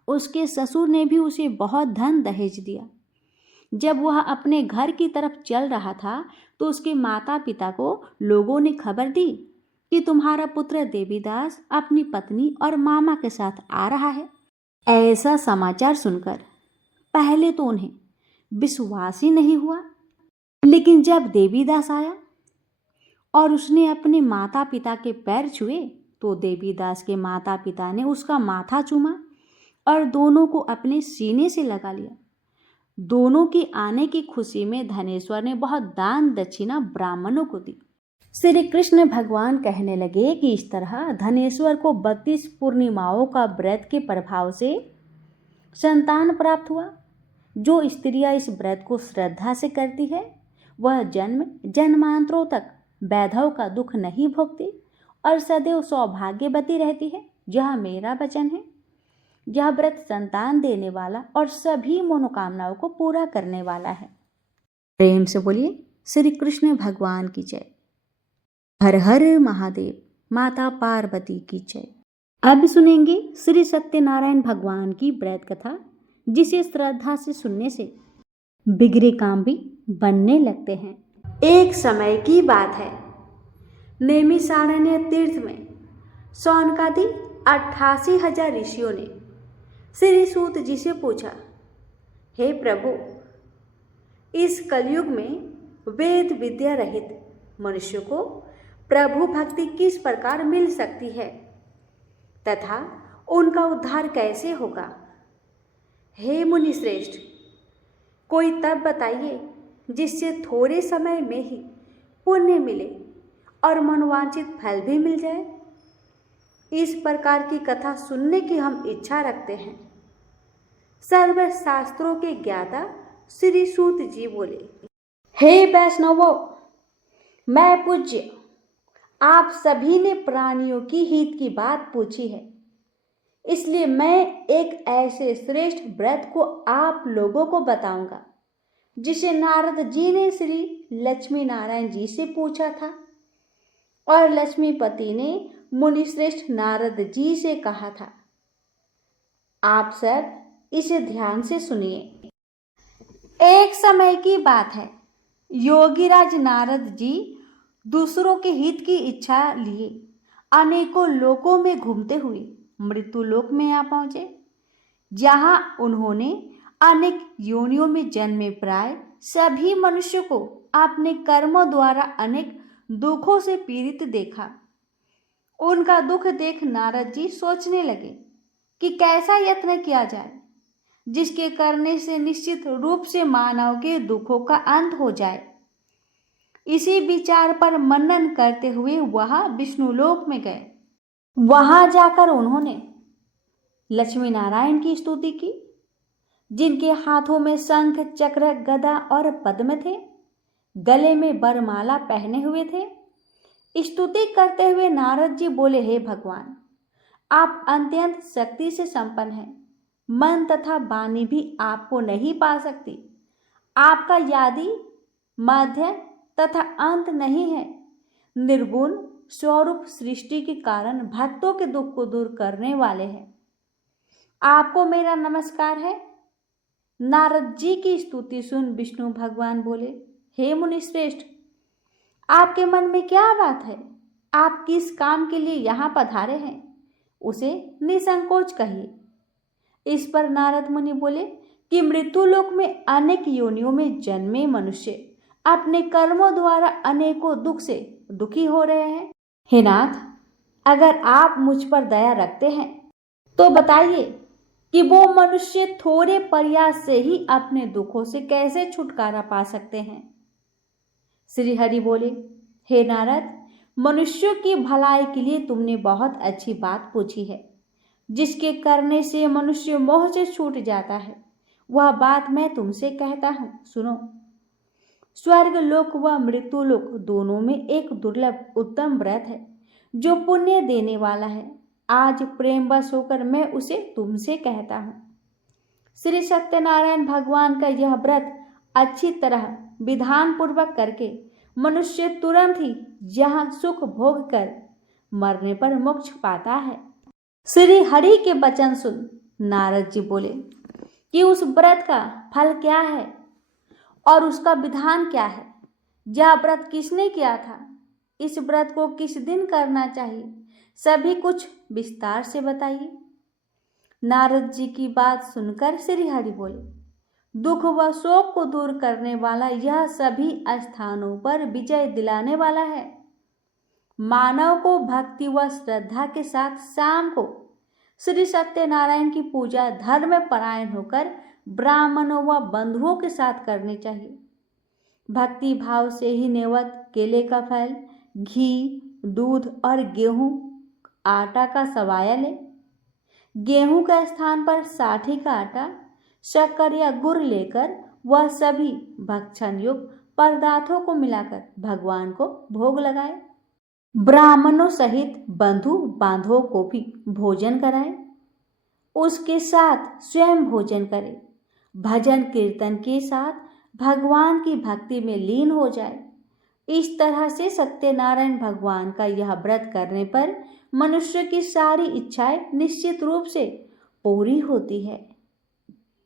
उसके ससुर ने भी उसे बहुत धन दहेज दिया। जब वह अपने घर की तरफ चल रहा था तो उसके माता पिता को लोगों ने खबर दी कि तुम्हारा पुत्र देवीदास अपनी पत्नी और मामा के साथ आ रहा है। ऐसा समाचार सुनकर पहले तो उन्हें विश्वास ही नहीं हुआ, लेकिन जब देवीदास आया और उसने अपने माता पिता के पैर छुए तो देवीदास के माता पिता ने उसका माथा चूमा और दोनों को अपने सीने से लगा लिया। दोनों की आने की खुशी में धनेश्वर ने बहुत दान दक्षिणा ब्राह्मणों को दी। श्री कृष्ण भगवान कहने लगे कि इस तरह धनेश्वर को 32 पूर्णिमाओं का व्रत के प्रभाव से संतान प्राप्त हुआ। जो स्त्रियां इस व्रत को श्रद्धा से करती है वह जन्म जन्मांतरों तक वैधव का दुख नहीं भोगती और सदैव सौभाग्यवती रहती है। यह मेरा वचन है। यह व्रत संतान देने वाला और सभी मनोकामनाओं को पूरा करने वाला है। प्रेम से बोलिए श्री कृष्ण भगवान की जय। हर हर महादेव। माता पार्वती की जय। अब सुनेंगे श्री सत्यनारायण भगवान की व्रत कथा, जिसे श्रद्धा से सुनने से बिगड़े काम भी बनने लगते हैं। एक समय की बात है, नैमिषारण्य तीर्थ में शौनकादि 88,000 ऋषियों ने श्री सूत जी से पूछा, हे प्रभु, इस कलयुग में वेद विद्या रहित मनुष्य को प्रभु भक्ति किस प्रकार मिल सकती है तथा उनका उद्धार कैसे होगा? हे मुनि श्रेष्ठ, कोई तब बताइए जिससे थोड़े समय में ही पुण्य मिले और मनोवांछित फल भी मिल जाए। इस प्रकार की कथा सुनने की हम इच्छा रखते हैं। सर्व शास्त्रों के ज्ञाता श्री सूत जी बोले, हे वैष्णवों, मैं पूज्य आप सभी ने प्राणियों की हित की बात पूछी है, इसलिए मैं एक ऐसे श्रेष्ठ व्रत को आप लोगों को बताऊंगा जिसे नारद जी ने श्री लक्ष्मी नारायण जी से पूछा था और लक्ष्मीपति ने मुनिश्रेष्ठ नारद जी से कहा था। आप सब इसे ध्यान से सुनिए। एक समय की बात है, योगीराज नारद जी दूसरों के हित की इच्छा लिए अनेकों लोकों में घूमते हुए मृत्यु लोक में आ पहुंचे, जहां उन्होंने अनेक योनियों में जन्मे प्राय सभी मनुष्यों को अपने कर्मों द्वारा अनेक दुखों से पीड़ित देखा। उनका दुख देख नारद जी सोचने लगे कि कैसा यत्न किया जाए जिसके करने से निश्चित रूप से मानव के दुखों का अंत हो जाए। इसी विचार पर मनन करते हुए वह विष्णुलोक में गए। वहां जाकर उन्होंने लक्ष्मी नारायण की स्तुति की, जिनके हाथों में शंख, चक्र, गदा और पद्म थे, गले में वरमाला पहने हुए थे। स्तुति करते हुए नारद जी बोले, हे भगवान, आप अत्यंत शक्ति से संपन्न हैं। मन तथा वाणी भी आपको नहीं पा सकती। आपका यादि, मध्य तथा अंत नहीं है। निर्गुण स्वरूप सृष्टि के कारण भक्तों के दुख को दूर करने वाले हैं। आपको मेरा नमस्कार है। नारद जी की स्तुति सुन विष्णु भगवान बोले, हे मुनिश्रेष्ठ, आपके मन में क्या बात है? आप किस काम के लिए यहाँ पधारे हैं, उसे निसंकोच कहिए। इस पर नारद मुनि बोले कि मृत्युलोक में अनेक योनियों में जन्मे मनुष्य अपने कर्मों द्वारा अनेकों दुख से दुखी हो रहे हैं। हे नाथ, अगर आप मुझ पर दया रखते हैं तो बताइए कि वो मनुष्य थोड़े प्रयास से ही अपने दुखों से कैसे छुटकारा पा सकते हैं। श्री हरि बोले, हे नारद, मनुष्यों की भलाई के लिए तुमने बहुत अच्छी बात पूछी है। जिसके करने से मनुष्य मोह से छूट जाता है, वह बात मैं तुमसे कहता हूं, सुनो। स्वर्ग लोक व मृत्यु लोक दोनों में एक दुर्लभ उत्तम व्रत है जो पुण्य देने वाला है। आज प्रेमवश होकर मैं उसे तुमसे कहता हूं। श्री सत्यनारायण भगवान का यह व्रत अच्छी तरह विधान पूर्वक करके मनुष्य तुरंत ही यहाँ सुख भोग कर मरने पर मोक्ष पाता है। श्री हरि के वचन सुन नारद जी बोले कि उस व्रत का फल क्या है और उसका विधान क्या है। यह व्रत किसने किया था, इस व्रत को किस दिन करना चाहिए, सभी कुछ विस्तार से बताइए। नारद जी की बात सुनकर श्री हरि बोले, दुख व शोक को दूर करने वाला यह सभी स्थानों पर विजय दिलाने वाला है। मानव को भक्ति व श्रद्धा के साथ शाम को श्री सत्यनारायण की पूजा धर्म परायण होकर ब्राह्मणों व बंधुओं के साथ करनी चाहिए। भक्ति भाव से ही नेवत, केले का फल, घी, दूध और गेहूं आटा का सवाया ले। गेहूं का स्थान पर साठी का आटा, शक्कर या गुड़ लेकर वह सभी भक्षण युक्त पदार्थों को मिलाकर भगवान को भोग लगाए। ब्राह्मणों सहित बंधु बांधवों को भी भोजन कराए। उसके साथ स्वयं भोजन करे। भजन कीर्तन के साथ भगवान की भक्ति में लीन हो जाए। इस तरह से सत्यनारायण भगवान का यह व्रत करने पर मनुष्य की सारी इच्छाएं निश्चित रूप से पूरी होती है।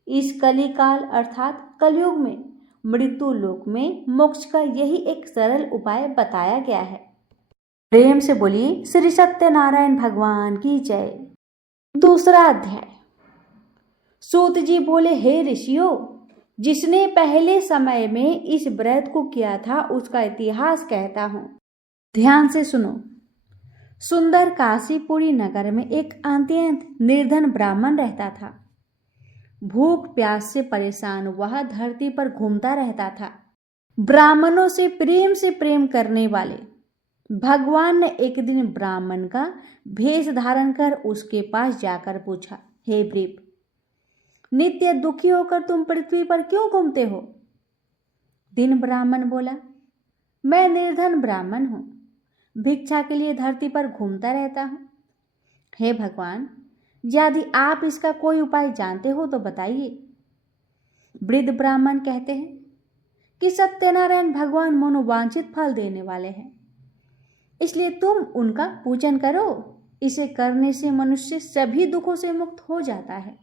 इस कलिकाल अर्थात कलयुग में मृत्यु लोक में मोक्ष का यही एक सरल उपाय बताया गया है। प्रेम से बोलिए श्री सत्यनारायण भगवान की जय। दूसरा अध्याय। सूत जी बोले, हे ऋषियों, जिसने पहले समय में इस व्रत को किया था उसका इतिहास कहता हूं, ध्यान से सुनो। सुंदर काशीपुरी नगर में एक अत्यंत निर्धन ब्राह्मण रहता था। भूख प्यास से परेशान वह धरती पर घूमता रहता था। ब्राह्मणों से प्रेम करने वाले भगवान ने एक दिन ब्राह्मण का भेष धारण कर उसके पास जाकर पूछा, हे ब्रीप, नित्य दुखी होकर तुम पृथ्वी पर क्यों घूमते हो? दिन ब्राह्मण बोला, मैं निर्धन ब्राह्मण हूं, भिक्षा के लिए धरती पर घूमता रहता हूं। हे भगवान, यदि आप इसका कोई उपाय जानते हो तो बताइए। वृद्ध ब्राह्मण कहते हैं कि सत्यनारायण भगवान मनोवांछित फल देने वाले हैं, इसलिए तुम उनका पूजन करो। इसे करने से मनुष्य सभी दुखों से मुक्त हो जाता है।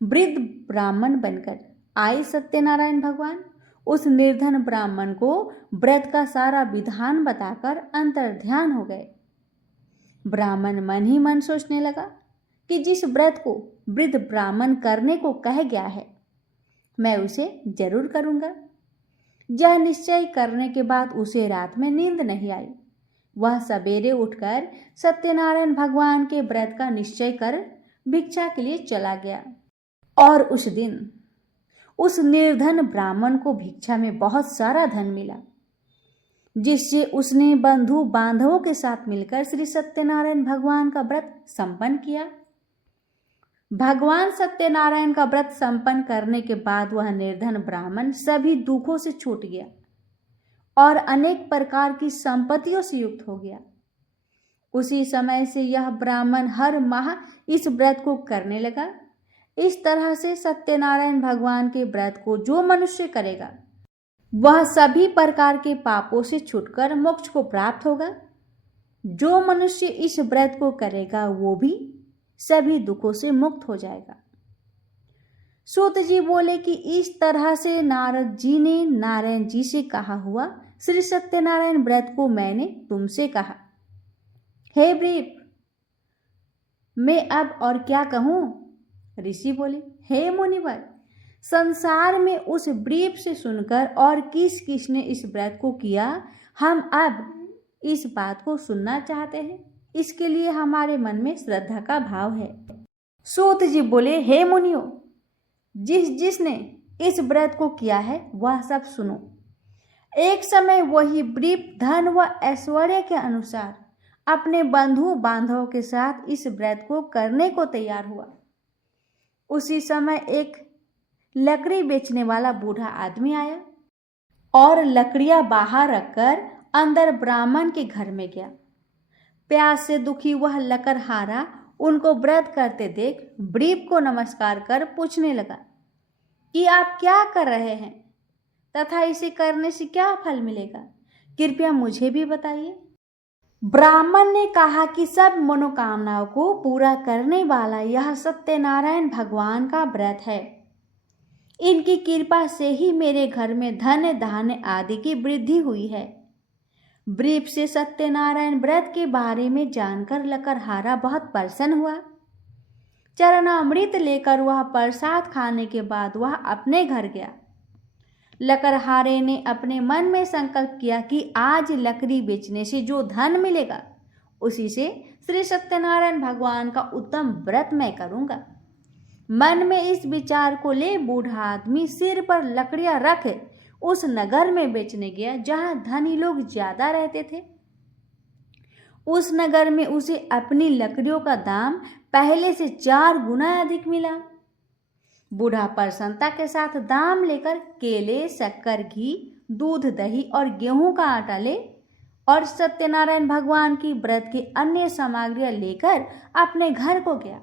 वृद्ध ब्राह्मण बनकर आए सत्यनारायण भगवान उस निर्धन ब्राह्मण को व्रत का सारा विधान बताकर अंतर्ध्यान हो गए। ब्राह्मण मन ही मन सोचने लगा कि जिस व्रत को वृद्ध ब्राह्मण करने को कह गया है, मैं उसे जरूर करूंगा। यह निश्चय करने के बाद उसे रात में नींद नहीं आई। वह सवेरे उठकर सत्यनारायण भगवान के व्रत का निश्चय कर भिक्षा के लिए चला गया। और उस दिन उस निर्धन ब्राह्मण को भिक्षा में बहुत सारा धन मिला, जिससे उसने बंधु बांधवों के साथ मिलकर श्री सत्यनारायण भगवान का व्रत संपन्न किया। भगवान सत्यनारायण का व्रत संपन्न करने के बाद वह निर्धन ब्राह्मण सभी दुखों से छूट गया और अनेक प्रकार की संपत्तियों से युक्त हो गया। उसी समय से यह ब्राह्मण हर माह इस व्रत को करने लगा। इस तरह से सत्यनारायण भगवान के व्रत को जो मनुष्य करेगा वह सभी प्रकार के पापों से छूटकर मोक्ष को प्राप्त होगा। जो मनुष्य इस व्रत को करेगा वो भी सभी दुखों से मुक्त हो जाएगा। सूत जी बोले कि इस तरह से नारद जी ने नारायण जी से कहा हुआ श्री सत्यनारायण व्रत को मैंने तुमसे कहा। हे ब्रीप, मैं अब और क्या कहूं? ऋषि बोले, हे मुनिवर, संसार में उस ब्रीप से सुनकर और किस किस ने इस व्रत को किया, हम अब इस बात को सुनना चाहते हैं। इसके लिए हमारे मन में श्रद्धा का भाव है। सूत जी बोले, हे मुनियों, जिसने इस व्रत को किया है वह सब सुनो। एक समय वही ब्रीप धन व ऐश्वर्य के अनुसार अपने बंधु बांधवों के साथ इस व्रत को करने को तैयार हुआ। उसी समय एक लकड़ी बेचने वाला बूढ़ा आदमी आया और लकड़ियां बाहर रखकर अंदर ब्राह्मण के घर में गया। प्यास से दुखी वह लकड़हारा उनको व्रत करते देख ब्रीप को नमस्कार कर पूछने लगा कि आप क्या कर रहे हैं तथा इसे करने से क्या फल मिलेगा, कृपया मुझे भी बताइए। ब्राह्मण ने कहा कि सब मनोकामनाओं को पूरा करने वाला यह सत्यनारायण भगवान का व्रत है। इनकी कृपा से ही मेरे घर में धन धान्य आदि की वृद्धि हुई है। ब्रीप से सत्यनारायण व्रत के बारे में जानकर लकड़हारा बहुत प्रसन्न हुआ। चरणामृत लेकर वह प्रसाद खाने के बाद वह अपने घर गया। लकड़हारे ने अपने मन में संकल्प किया कि आज लकड़ी बेचने से जो धन मिलेगा उसी से श्री सत्यनारायण भगवान का उत्तम व्रत मैं करूंगा। मन में इस विचार को ले बूढ़ा आदमी सिर पर लकड़ियां रख उस नगर में बेचने गया जहां धनी लोग ज्यादा रहते थे। उस नगर में उसे अपनी लकड़ियों का दाम पहले से 4 गुना अधिक मिला। बूढ़ा प्रसन्नता के साथ दाम लेकर केले, शक्कर, घी, दूध, दही और गेहूं का आटा ले और सत्यनारायण भगवान की व्रत की अन्य सामग्रियां लेकर अपने घर को गया।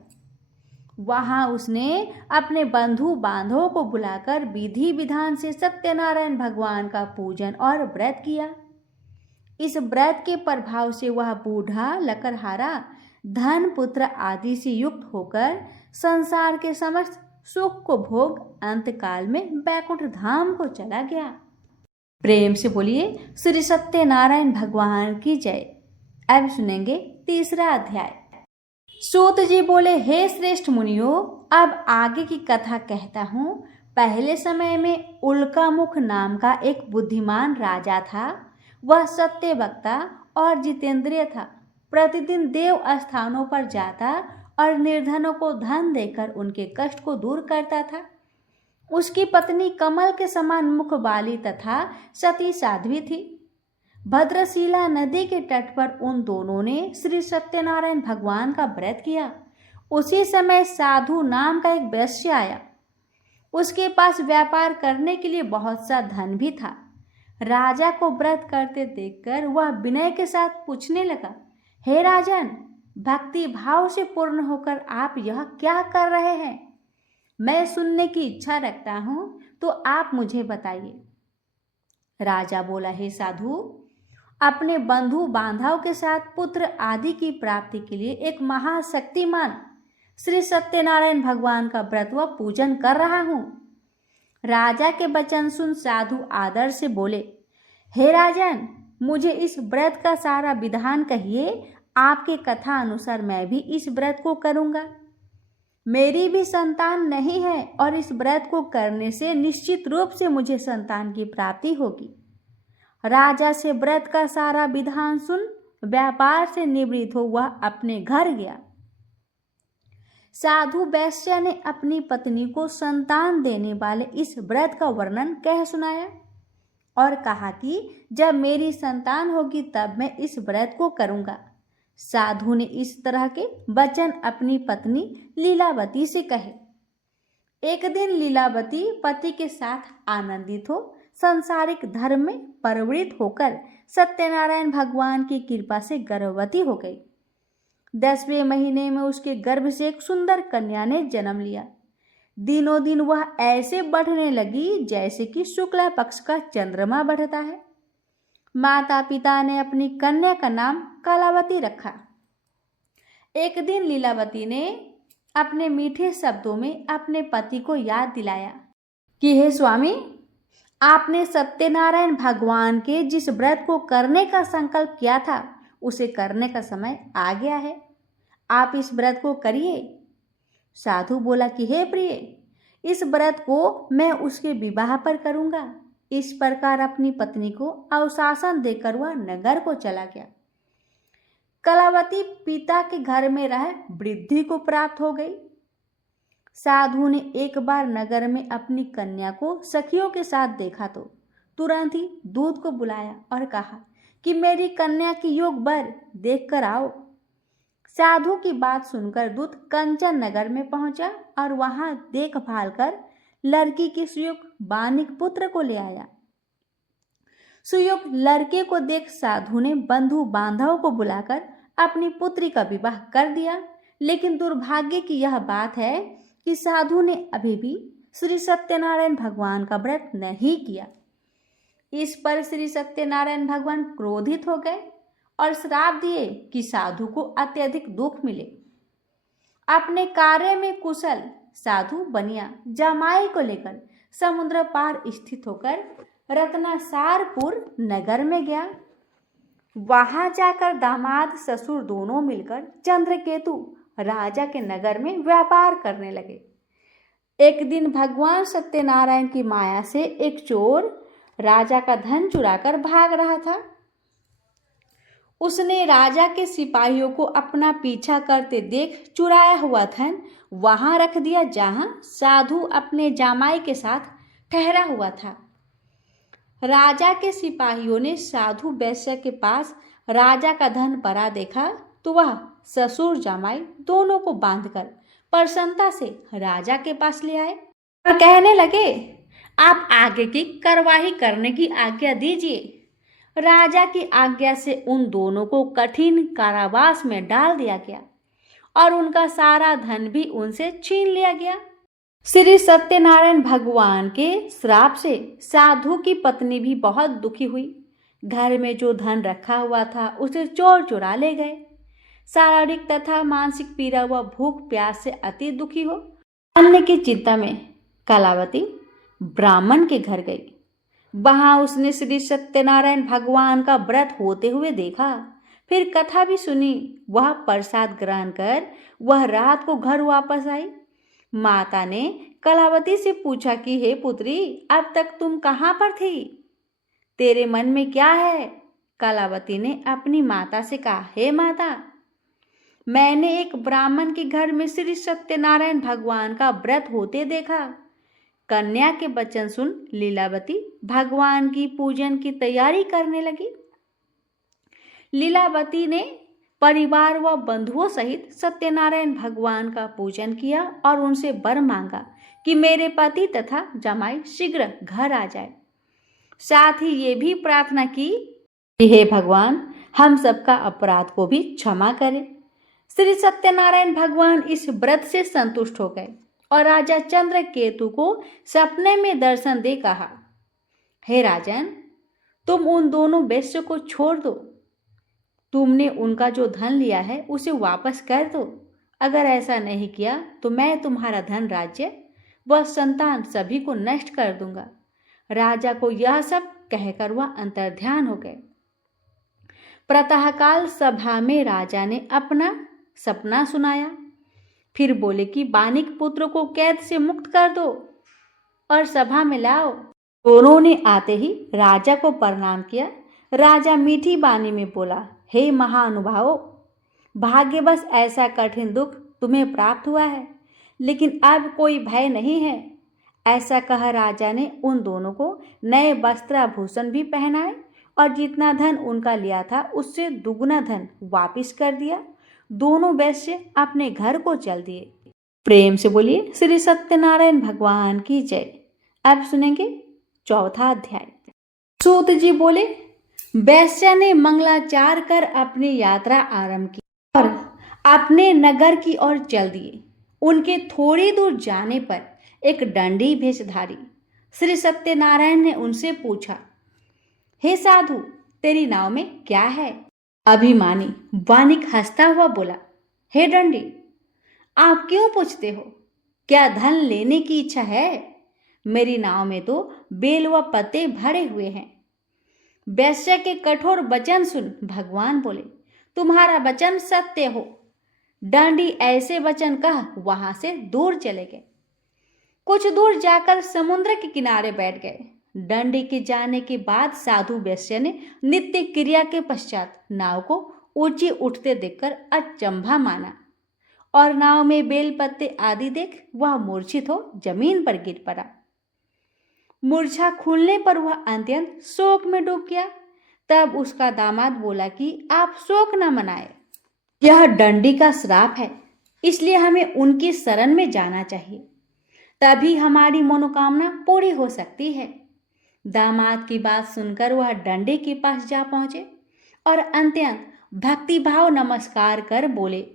वहां उसने अपने बंधु बांधवों को बुलाकर विधि विधान से सत्यनारायण भगवान का पूजन और व्रत किया। इस व्रत के प्रभाव से वह बूढ़ा लकड़हारा धन पुत्र आदि से युक्त होकर संसार के समस्त सुख को भोग अंतकाल में बैकुंठ धाम को चला गया। प्रेम से बोलिए श्री सत्यनारायण भगवान की जय। अब सुनेंगे तीसरा अध्याय। सूत जी बोले, हे श्रेष्ठ मुनियों, अब आगे की कथा कहता हूँ। पहले समय में उल्कामुख नाम का एक बुद्धिमान राजा था। वह सत्य वक्ता और जितेंद्रिय था। प्रतिदिन देव स्थानों पर जाता और निर्धनों को धन देकर उनके कष्ट को दूर करता था। उसकी पत्नी कमल के समान मुख वाली तथा सती साध्वी थी। भद्रशिला नदी के तट पर उन दोनों ने श्री सत्यनारायण भगवान का व्रत किया। उसी समय साधु नाम का एक वैश्य आया। उसके पास व्यापार करने के लिए बहुत सा धन भी था। राजा को व्रत करते देखकर वह विनय के साथ पूछने लगा, हे राजन, भक्ति भाव से पूर्ण होकर आप यह क्या कर रहे हैं? मैं सुनने की इच्छा रखता हूं, तो आप मुझे बताइए। राजा बोला, हे साधु, अपने बंधु बांधव के साथ पुत्र आदि की प्राप्ति के लिए एक महाशक्तिमान श्री सत्यनारायण भगवान का व्रत व पूजन कर रहा हूं। राजा के वचन सुन साधु आदर से बोले, हे राजन, मुझे इस व्रत का सारा विधान कहिए। आपके कथा अनुसार मैं भी इस व्रत को करूंगा। मेरी भी संतान नहीं है और इस व्रत को करने से निश्चित रूप से मुझे संतान की प्राप्ति होगी। राजा से व्रत का सारा विधान सुन व्यापार से निवृत्त हो वह अपने घर गया। साधु वैश्य ने अपनी पत्नी को संतान देने वाले इस व्रत का वर्णन कह सुनाया और कहा कि जब मेरी संतान होगी तब मैं इस व्रत को करूंगा। साधु ने इस तरह के वचन अपनी पत्नी लीलावती से कहे। एक दिन लीलावती पति के साथ आनंदित हो सांसारिक धर्म में प्रवृत्त होकर सत्यनारायण भगवान की कृपा से गर्भवती हो गई। 10वें महीने में उसके गर्भ से एक सुंदर कन्या ने जन्म लिया। दिनों दिन वह ऐसे बढ़ने लगी जैसे कि शुक्ला पक्ष का चंद्रमा बढ़ता है। माता पिता ने अपनी कन्या का नाम कलावती रखा। एक दिन लीलावती ने अपने मीठे शब्दों में अपने पति को याद दिलाया कि हे स्वामी, आपने सत्यनारायण भगवान के जिस व्रत को करने का संकल्प किया था उसे करने का समय आ गया है। आप इस व्रत को करिए। साधु बोला कि हे प्रिय, इस व्रत को मैं उसके विवाह पर करूंगा। इस प्रकार अपनी पत्नी को अवशासन देकर वह नगर को चला गया। कलावती पिता के घर में रह वृद्धि को प्राप्त हो गई। साधु ने एक बार नगर में अपनी कन्या को सखियों के साथ देखा तो तुरंत ही दूत को बुलाया और कहा कि मेरी कन्या की योग वर देख कर आओ। साधु की बात सुनकर दूत कंचन नगर में पहुंचा और वहां देखभाल कर लड़की के सुयुक्त बानिक पुत्र को ले आया। सुयुक्त लड़के को देख साधु ने बंधु बांधव को बुलाकर अपनी पुत्री का विवाह कर दिया। लेकिन दुर्भाग्य की यह बात है कि साधु ने अभी भी श्री सत्यनारायण भगवान का व्रत नहीं किया। इस पर श्री सत्यनारायण भगवान क्रोधित हो गए और श्राप दिए कि साधु को अत्यधिक दुख मिले। अपने कार्य में कुशल साधु बनिया जमाई को लेकर समुद्र पार स्थित होकर रत्नासारपुर नगर में गया। वहां जाकर दामाद ससुर दोनों मिलकर चंद्रकेतु राजा के नगर में व्यापार करने लगे। एक दिन भगवान सत्यनारायण की माया से एक चोर राजा का धन चुराकर भाग रहा था। उसने राजा के सिपाहियों को अपना पीछा करते देख चुराया हुआ धन वहां रख दिया जहां साधु अपने जामाई के साथ ठहरा हुआ था। राजा के सिपाहियों ने साधु वैश्य के पास राजा का धन पड़ा देखा तो वह ससुर जामाई दोनों को बांधकर प्रसन्नता से राजा के पास ले आए और कहने लगे, आप आगे की कार्यवाही करने की आज्ञा दीजिए। राजा की आज्ञा से उन दोनों को कठिन कारावास में डाल दिया गया और उनका सारा धन भी उनसे छीन लिया गया। श्री सत्यनारायण भगवान के श्राप से साधु की पत्नी भी बहुत दुखी हुई। घर में जो धन रखा हुआ था उसे चोर चुरा ले गए। शारीरिक तथा मानसिक पीड़ा व भूख प्यास से अति दुखी हो अन्न की चिंता में कलावती ब्राह्मण के घर गई। वहां उसने श्री सत्यनारायण भगवान का व्रत होते हुए देखा। फिर कथा भी सुनी। वह प्रसाद ग्रहण कर वह रात को घर वापस आई। माता ने कलावती से पूछा कि हे पुत्री, अब तक तुम कहाँ पर थी? तेरे मन में क्या है? कलावती ने अपनी माता से कहा, हे माता, मैंने एक ब्राह्मण के घर में श्री सत्यनारायण भगवान का व्रत होते देखा। कन्या के वचन सुन लीलावती भगवान की पूजन की तैयारी करने लगी। लीलावती ने परिवार व बंधुओं सहित सत्यनारायण भगवान का पूजन किया और उनसे वर मांगा कि मेरे पति तथा जमाई शीघ्र घर आ जाए। साथ ही ये भी प्रार्थना की कि हे भगवान, हम सबका अपराध को भी क्षमा करें। श्री सत्यनारायण भगवान इस व्रत से संतुष्ट हो गए और राजा चंद्रकेतु को सपने में दर्शन दे कहा, हे राजन, तुम उन दोनों वैश्य को छोड़ दो। तुमने उनका जो धन लिया है उसे वापस कर दो। अगर ऐसा नहीं किया तो मैं तुम्हारा धन, राज्य व संतान सभी को नष्ट कर दूंगा। राजा को यह सब कहकर वह अंतर्ध्यान हो गए। प्रातःकाल सभा में राजा ने अपना सपना सुनाया। फिर बोले कि बानिक पुत्र को कैद से मुक्त कर दो और सभा में लाओ। दोनों ने आते ही राजा को प्रणाम किया। राजा मीठी बानी में बोला, हे महानुभावों, भाग्यवश ऐसा कठिन दुख तुम्हें प्राप्त हुआ है, लेकिन अब कोई भय नहीं है। ऐसा कह राजा ने उन दोनों को नए वस्त्राभूषण भी पहनाए और जितना धन उनका लिया था उससे दुगुना धन वापिस कर दिया। दोनों वैश्य अपने घर को चल दिए। प्रेम से बोलिए श्री सत्यनारायण भगवान की जय। अब सुनेंगे चौथा अध्याय। सूत जी बोले, वैश्य ने मंगलाचार कर अपनी यात्रा आरंभ की और अपने नगर की ओर चल दिए। उनके थोड़ी दूर जाने पर एक दंडी भेषधारी श्री सत्यनारायण ने उनसे पूछा, हे साधु, तेरी नाव में क्या है? अभिमानी वानिक हंसता हुआ बोला, हे दंडी, आप क्यों पूछते हो? क्या धन लेने की इच्छा है? मेरी नाव में तो बेल व पत्ते भरे हुए हैं। वैश्य के कठोर वचन सुन भगवान बोले, तुम्हारा वचन सत्य हो। डांडी ऐसे वचन कह वहां से दूर चले गए। कुछ दूर जाकर समुद्र के किनारे बैठ गए। डांडी के जाने के बाद साधु वैश्य ने नित्य क्रिया के पश्चात नाव को ऊंची उठते देखकर अचंभा माना और नाव में बेल पत्ते आदि देख वह मूर्छित हो जमीन पर गिर पड़ा। मूर्छा खुलने पर वह अत्यंत शोक में डूब गया। तब उसका दामाद बोला कि आप शोक न मनाए, यह डंडी का श्राप है, इसलिए हमें उनकी शरण में जाना चाहिए, तभी हमारी मनोकामना पूरी हो सकती है। दामाद की बात सुनकर वह डंडी के पास जा पहुंचे और अत्यंत भक्तिभाव नमस्कार कर बोले,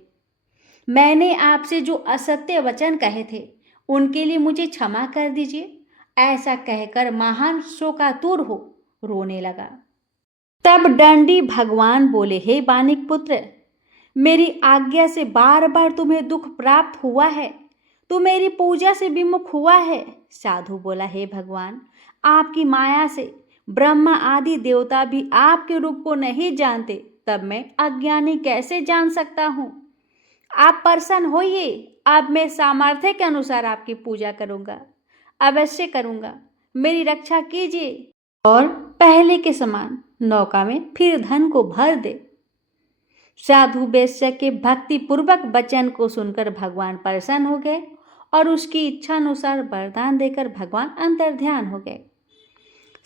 मैंने आपसे जो असत्य वचन कहे थे उनके लिए मुझे क्षमा कर दीजिए। ऐसा कहकर महान शोकातुर हो रोने लगा। तब दंडी भगवान बोले, हे बानिक पुत्र, मेरी आज्ञा से बार बार तुम्हें दुख प्राप्त हुआ है, तू मेरी पूजा से विमुख हुआ है। साधु बोला, हे भगवान, आपकी माया से ब्रह्मा आदि देवता भी आपके रूप को नहीं जानते, तब मैं अज्ञानी कैसे जान सकता हूँ? आप प्रसन्न होइए, अब मैं सामर्थ्य के अनुसार आपकी पूजा करूँगा, अवश्य करूँगा, मेरी रक्षा कीजिए और पहले के समान नौका में फिर धन को भर दे। साधु वैश्य के भक्ति पूर्वक वचन को सुनकर भगवान प्रसन्न हो गए और उसकी इच्छा अनुसार वरदान देकर भगवान अंतर्ध्यान हो गए।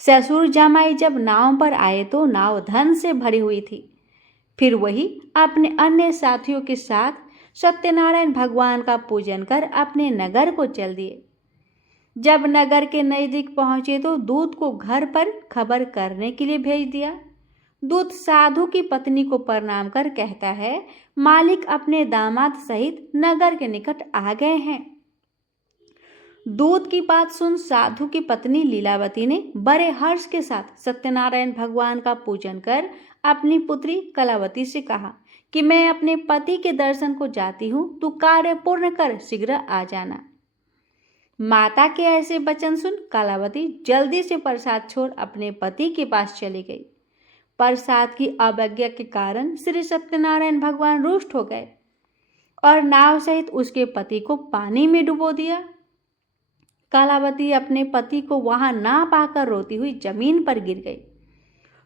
ससुर जमाई जब नाव पर आए तो नाव धन से भरी हुई थी। फिर वही अपने अन्य साथियों के साथ सत्यनारायण भगवान का पूजन कर अपने नगर को चल दिए। जब नगर के नजदीक पहुंचे तो दूत को घर पर खबर करने के लिए भेज दिया। दूत साधु की पत्नी को प्रणाम कर कहता है, मालिक अपने दामाद सहित नगर के निकट आ गए हैं। दूत की बात सुन साधु की पत्नी लीलावती ने बड़े हर्ष के साथ सत्यनारायण भगवान का पूजन कर अपनी पुत्री कलावती से कहा कि मैं अपने पति के दर्शन को जाती हूँ, तू कार्य पूर्ण कर शीघ्र आ जाना। माता के ऐसे वचन सुन कलावती जल्दी से प्रसाद छोड़ अपने पति के पास चली गई। प्रसाद की अवज्ञा के कारण श्री सत्यनारायण भगवान रुष्ट हो गए और नाव सहित उसके पति को पानी में डुबो दिया। कलावती अपने पति को वहां ना पाकर रोती हुई जमीन पर गिर गई।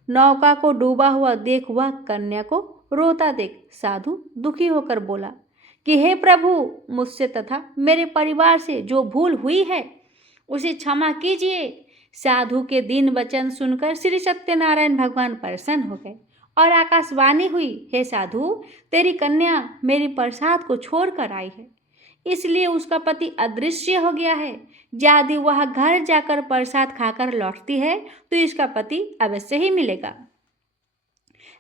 नौका को डूबा हुआ देख वह कन्या को रोता देख साधु दुखी होकर बोला कि हे प्रभु, मुझसे तथा मेरे परिवार से जो भूल हुई है उसे क्षमा कीजिए। साधु के दीन वचन सुनकर श्री सत्यनारायण भगवान प्रसन्न हो गए और आकाशवाणी हुई, हे साधु, तेरी कन्या मेरी प्रसाद को छोड़कर आई है, इसलिए उसका पति अदृश्य हो गया है। यदि वह घर जाकर प्रसाद खाकर लौटती है तो इसका पति अवश्य ही मिलेगा।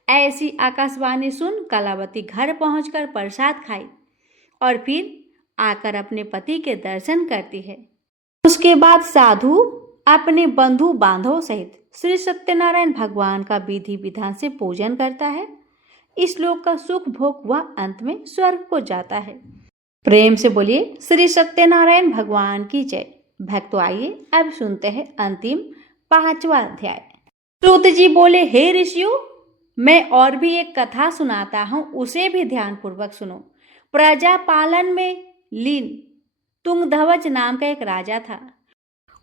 ऐसी आकाशवाणी सुन कलावती घर पहुंचकर प्रसाद खाई और फिर आकर अपने पति के दर्शन करती है। उसके बाद साधु अपने बंधु बांधवों सहित श्री सत्यनारायण भगवान का विधि विधान से पूजन करता है। इस लोक का सुख भोग वह अंत में स्वर्ग को जाता है। प्रेम से बोलिए श्री सत्यनारायण भगवान की जय। भक्तों आइए अब सुनते हैं अंतिम 5वां अध्याय। सूत जी बोले, हे ऋषियों, मैं और भी एक कथा सुनाता हूं, उसे भी ध्यानपूर्वक सुनो। प्रजा पालन में लीन तुंगध्वज नाम का एक राजा था।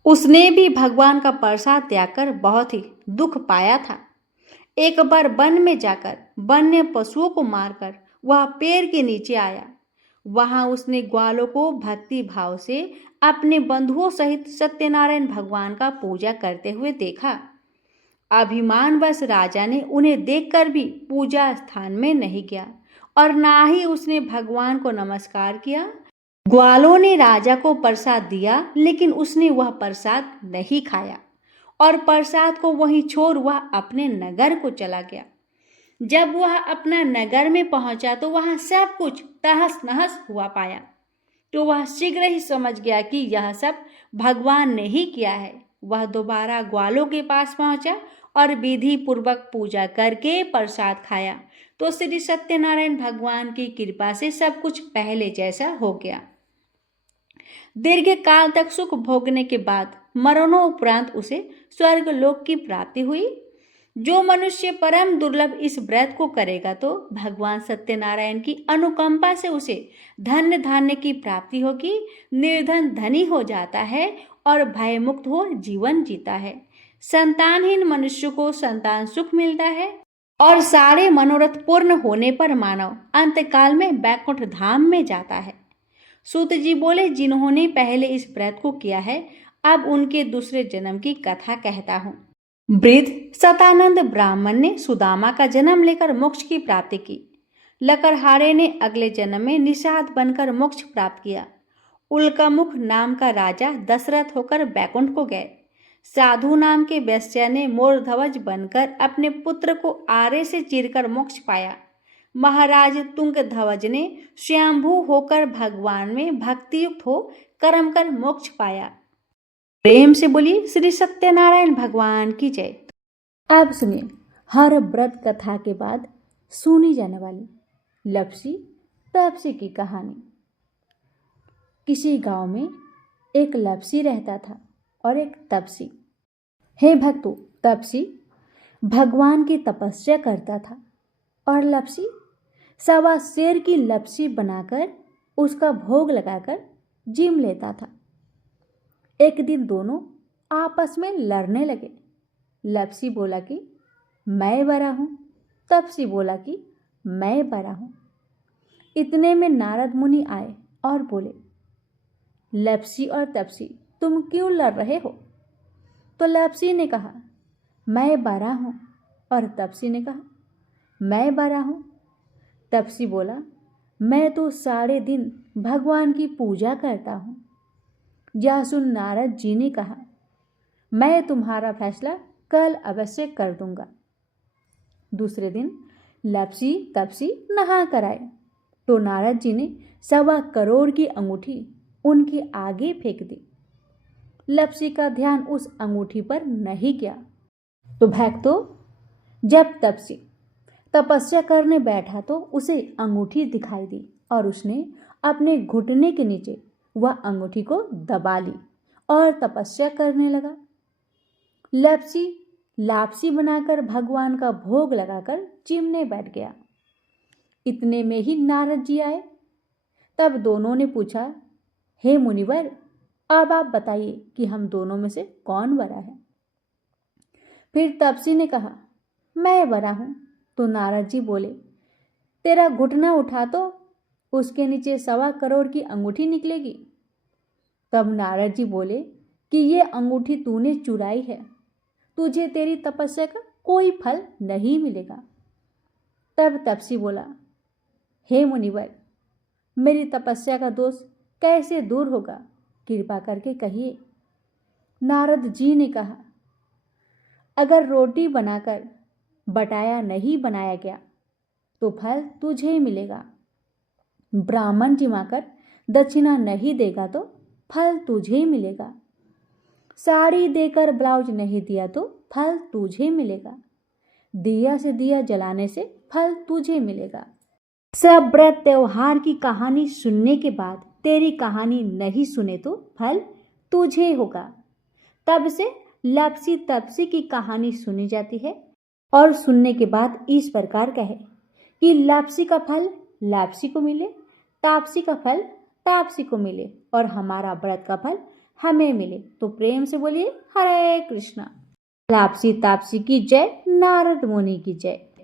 उसने भी भगवान का प्रसाद त्याग कर बहुत ही दुख पाया था। एक बार वन में जाकर वन्य पशुओं को मारकर वह पेड़ के नीचे आया। वहां उसने ग्वालों को भक्ति भाव से अपने बंधुओं सहित सत्यनारायण भगवान का पूजा करते हुए देखा। अभिमानवश राजा ने उन्हें देखकर भी पूजा स्थान में नहीं गया और ना ही उसने भगवान को नमस्कार किया। ग्वालों ने राजा को प्रसाद दिया, लेकिन उसने वह प्रसाद नहीं खाया और प्रसाद को वहीं छोड़ वह अपने नगर को चला गया। जब वह अपना नगर में पहुंचा तो वहां सब कुछ तहस नहस हुआ पाया। तो वह शीघ्र ही समझ गया कि यह सब भगवान ने ही किया है। वह दोबारा ग्वालों के पास पहुंचा और विधि पूर्वक पूजा करके प्रसाद खाया तो श्री सत्यनारायण भगवान की कृपा से सब कुछ पहले जैसा हो गया। दीर्घ काल तक सुख भोगने के बाद मरणोपरांत उसे स्वर्ग लोक की प्राप्ति हुई। जो मनुष्य परम दुर्लभ इस व्रत को करेगा तो भगवान सत्यनारायण की अनुकंपा से उसे धन्य धान्य की प्राप्ति होगी, निर्धन धनी हो जाता है और भयमुक्त हो जीवन जीता है। संतानहीन मनुष्य को संतान सुख मिलता है और सारे मनोरथ पूर्ण होने पर मानव अंतकाल में बैकुंठ धाम में जाता है। सूत जी बोले, जिन्होंने पहले इस व्रत को किया है अब उनके दूसरे जन्म की कथा कहता हूँ। वृद्ध सतानंद ब्राह्मण ने सुदामा का जन्म लेकर मोक्ष की प्राप्ति की। लकड़हारे ने अगले जन्म में निषाद बनकर मोक्ष प्राप्त किया। उल्कामुख नाम का राजा दशरथ होकर बैकुंठ को गए। साधु नाम के वैश्य ने मोरध्वज बनकर अपने पुत्र को आरे से चीरकर मोक्ष पाया। महाराज तुंगध्वज ने स्वयंभू होकर भगवान में भक्तियुक्त हो कर्म कर मोक्ष पाया। प्रेम से बोलिए श्री सत्यनारायण भगवान की जय। अब सुनिए हर व्रत कथा के बाद सुनी जाने वाली लपसी तपसी की कहानी। किसी गांव में एक लपसी रहता था और एक तपसी। हे भक्तों, तपसी भगवान की तपस्या करता था और लपसी सवा शेर की लपसी बनाकर उसका भोग लगाकर जिम लेता था। एक दिन दोनों आपस में लड़ने लगे। लपसी बोला कि मैं बड़ा हूं, तपसी बोला कि मैं बड़ा हूं। इतने में नारद मुनि आए और बोले, लपसी और तपसी तुम क्यों लड़ रहे हो? तो लपसी ने कहा, मैं बड़ा हूं, और तपसी ने कहा, मैं बड़ा हूं। तपसी बोला, मैं तो सारे दिन भगवान की पूजा करता हूं। यह सुन नारद जी ने कहा, मैं तुम्हारा फैसला कल अवश्य कर दूंगा। दूसरे दिन लपसी तपसी नहा कर आए तो नारद जी ने 1.25 करोड़ की अंगूठी उनके आगे फेंक दी। लपसी का ध्यान उस अंगूठी पर नहीं गया। तो भक्तों, जब तपसी तपस्या करने बैठा तो उसे अंगूठी दिखाई दी और उसने अपने घुटने के नीचे वह अंगूठी को दबा ली और तपस्या करने लगा। लपसी लापसी बनाकर भगवान का भोग लगाकर चिमने बैठ गया। इतने में ही नारद जी आए। तब दोनों ने पूछा, हे मुनिवर, अब आप बताइए कि हम दोनों में से कौन बड़ा है? फिर तपसी ने कहा, मैं बड़ा हूं। तो नारद जी बोले, तेरा घुटना उठा तो उसके नीचे 1.25 करोड़ की अंगूठी निकलेगी। तब नारद जी बोले कि ये अंगूठी तूने चुराई है, तुझे तेरी तपस्या का कोई फल नहीं मिलेगा। तब तपसी बोला, हे मुनिवर, मेरी तपस्या का दोष कैसे दूर होगा, कृपा करके कहिए। नारद जी ने कहा, अगर रोटी बनाकर बटाया नहीं बनाया गया तो फल तुझे ही मिलेगा। ब्राह्मण जिमाकर दक्षिणा नहीं देगा तो फल तुझे ही मिलेगा। साड़ी देकर ब्लाउज नहीं दिया तो फल तुझे मिलेगा। दिया से दिया जलाने से फल तुझे मिलेगा। सब व्रत त्योहार की कहानी सुनने के बाद तेरी कहानी नहीं सुने तो फल तुझे होगा। तब से लपसी तपसी की कहानी सुनी जाती है और सुनने के बाद इस प्रकार कहे कि लपसी का फल लापसी को मिले, तापसी का फल तापसी को मिले और हमारा व्रत का फल हमें मिले। तो प्रेम से बोलिए हरे कृष्णा। लापसी तापसी की जय, नारद मुनि की जय।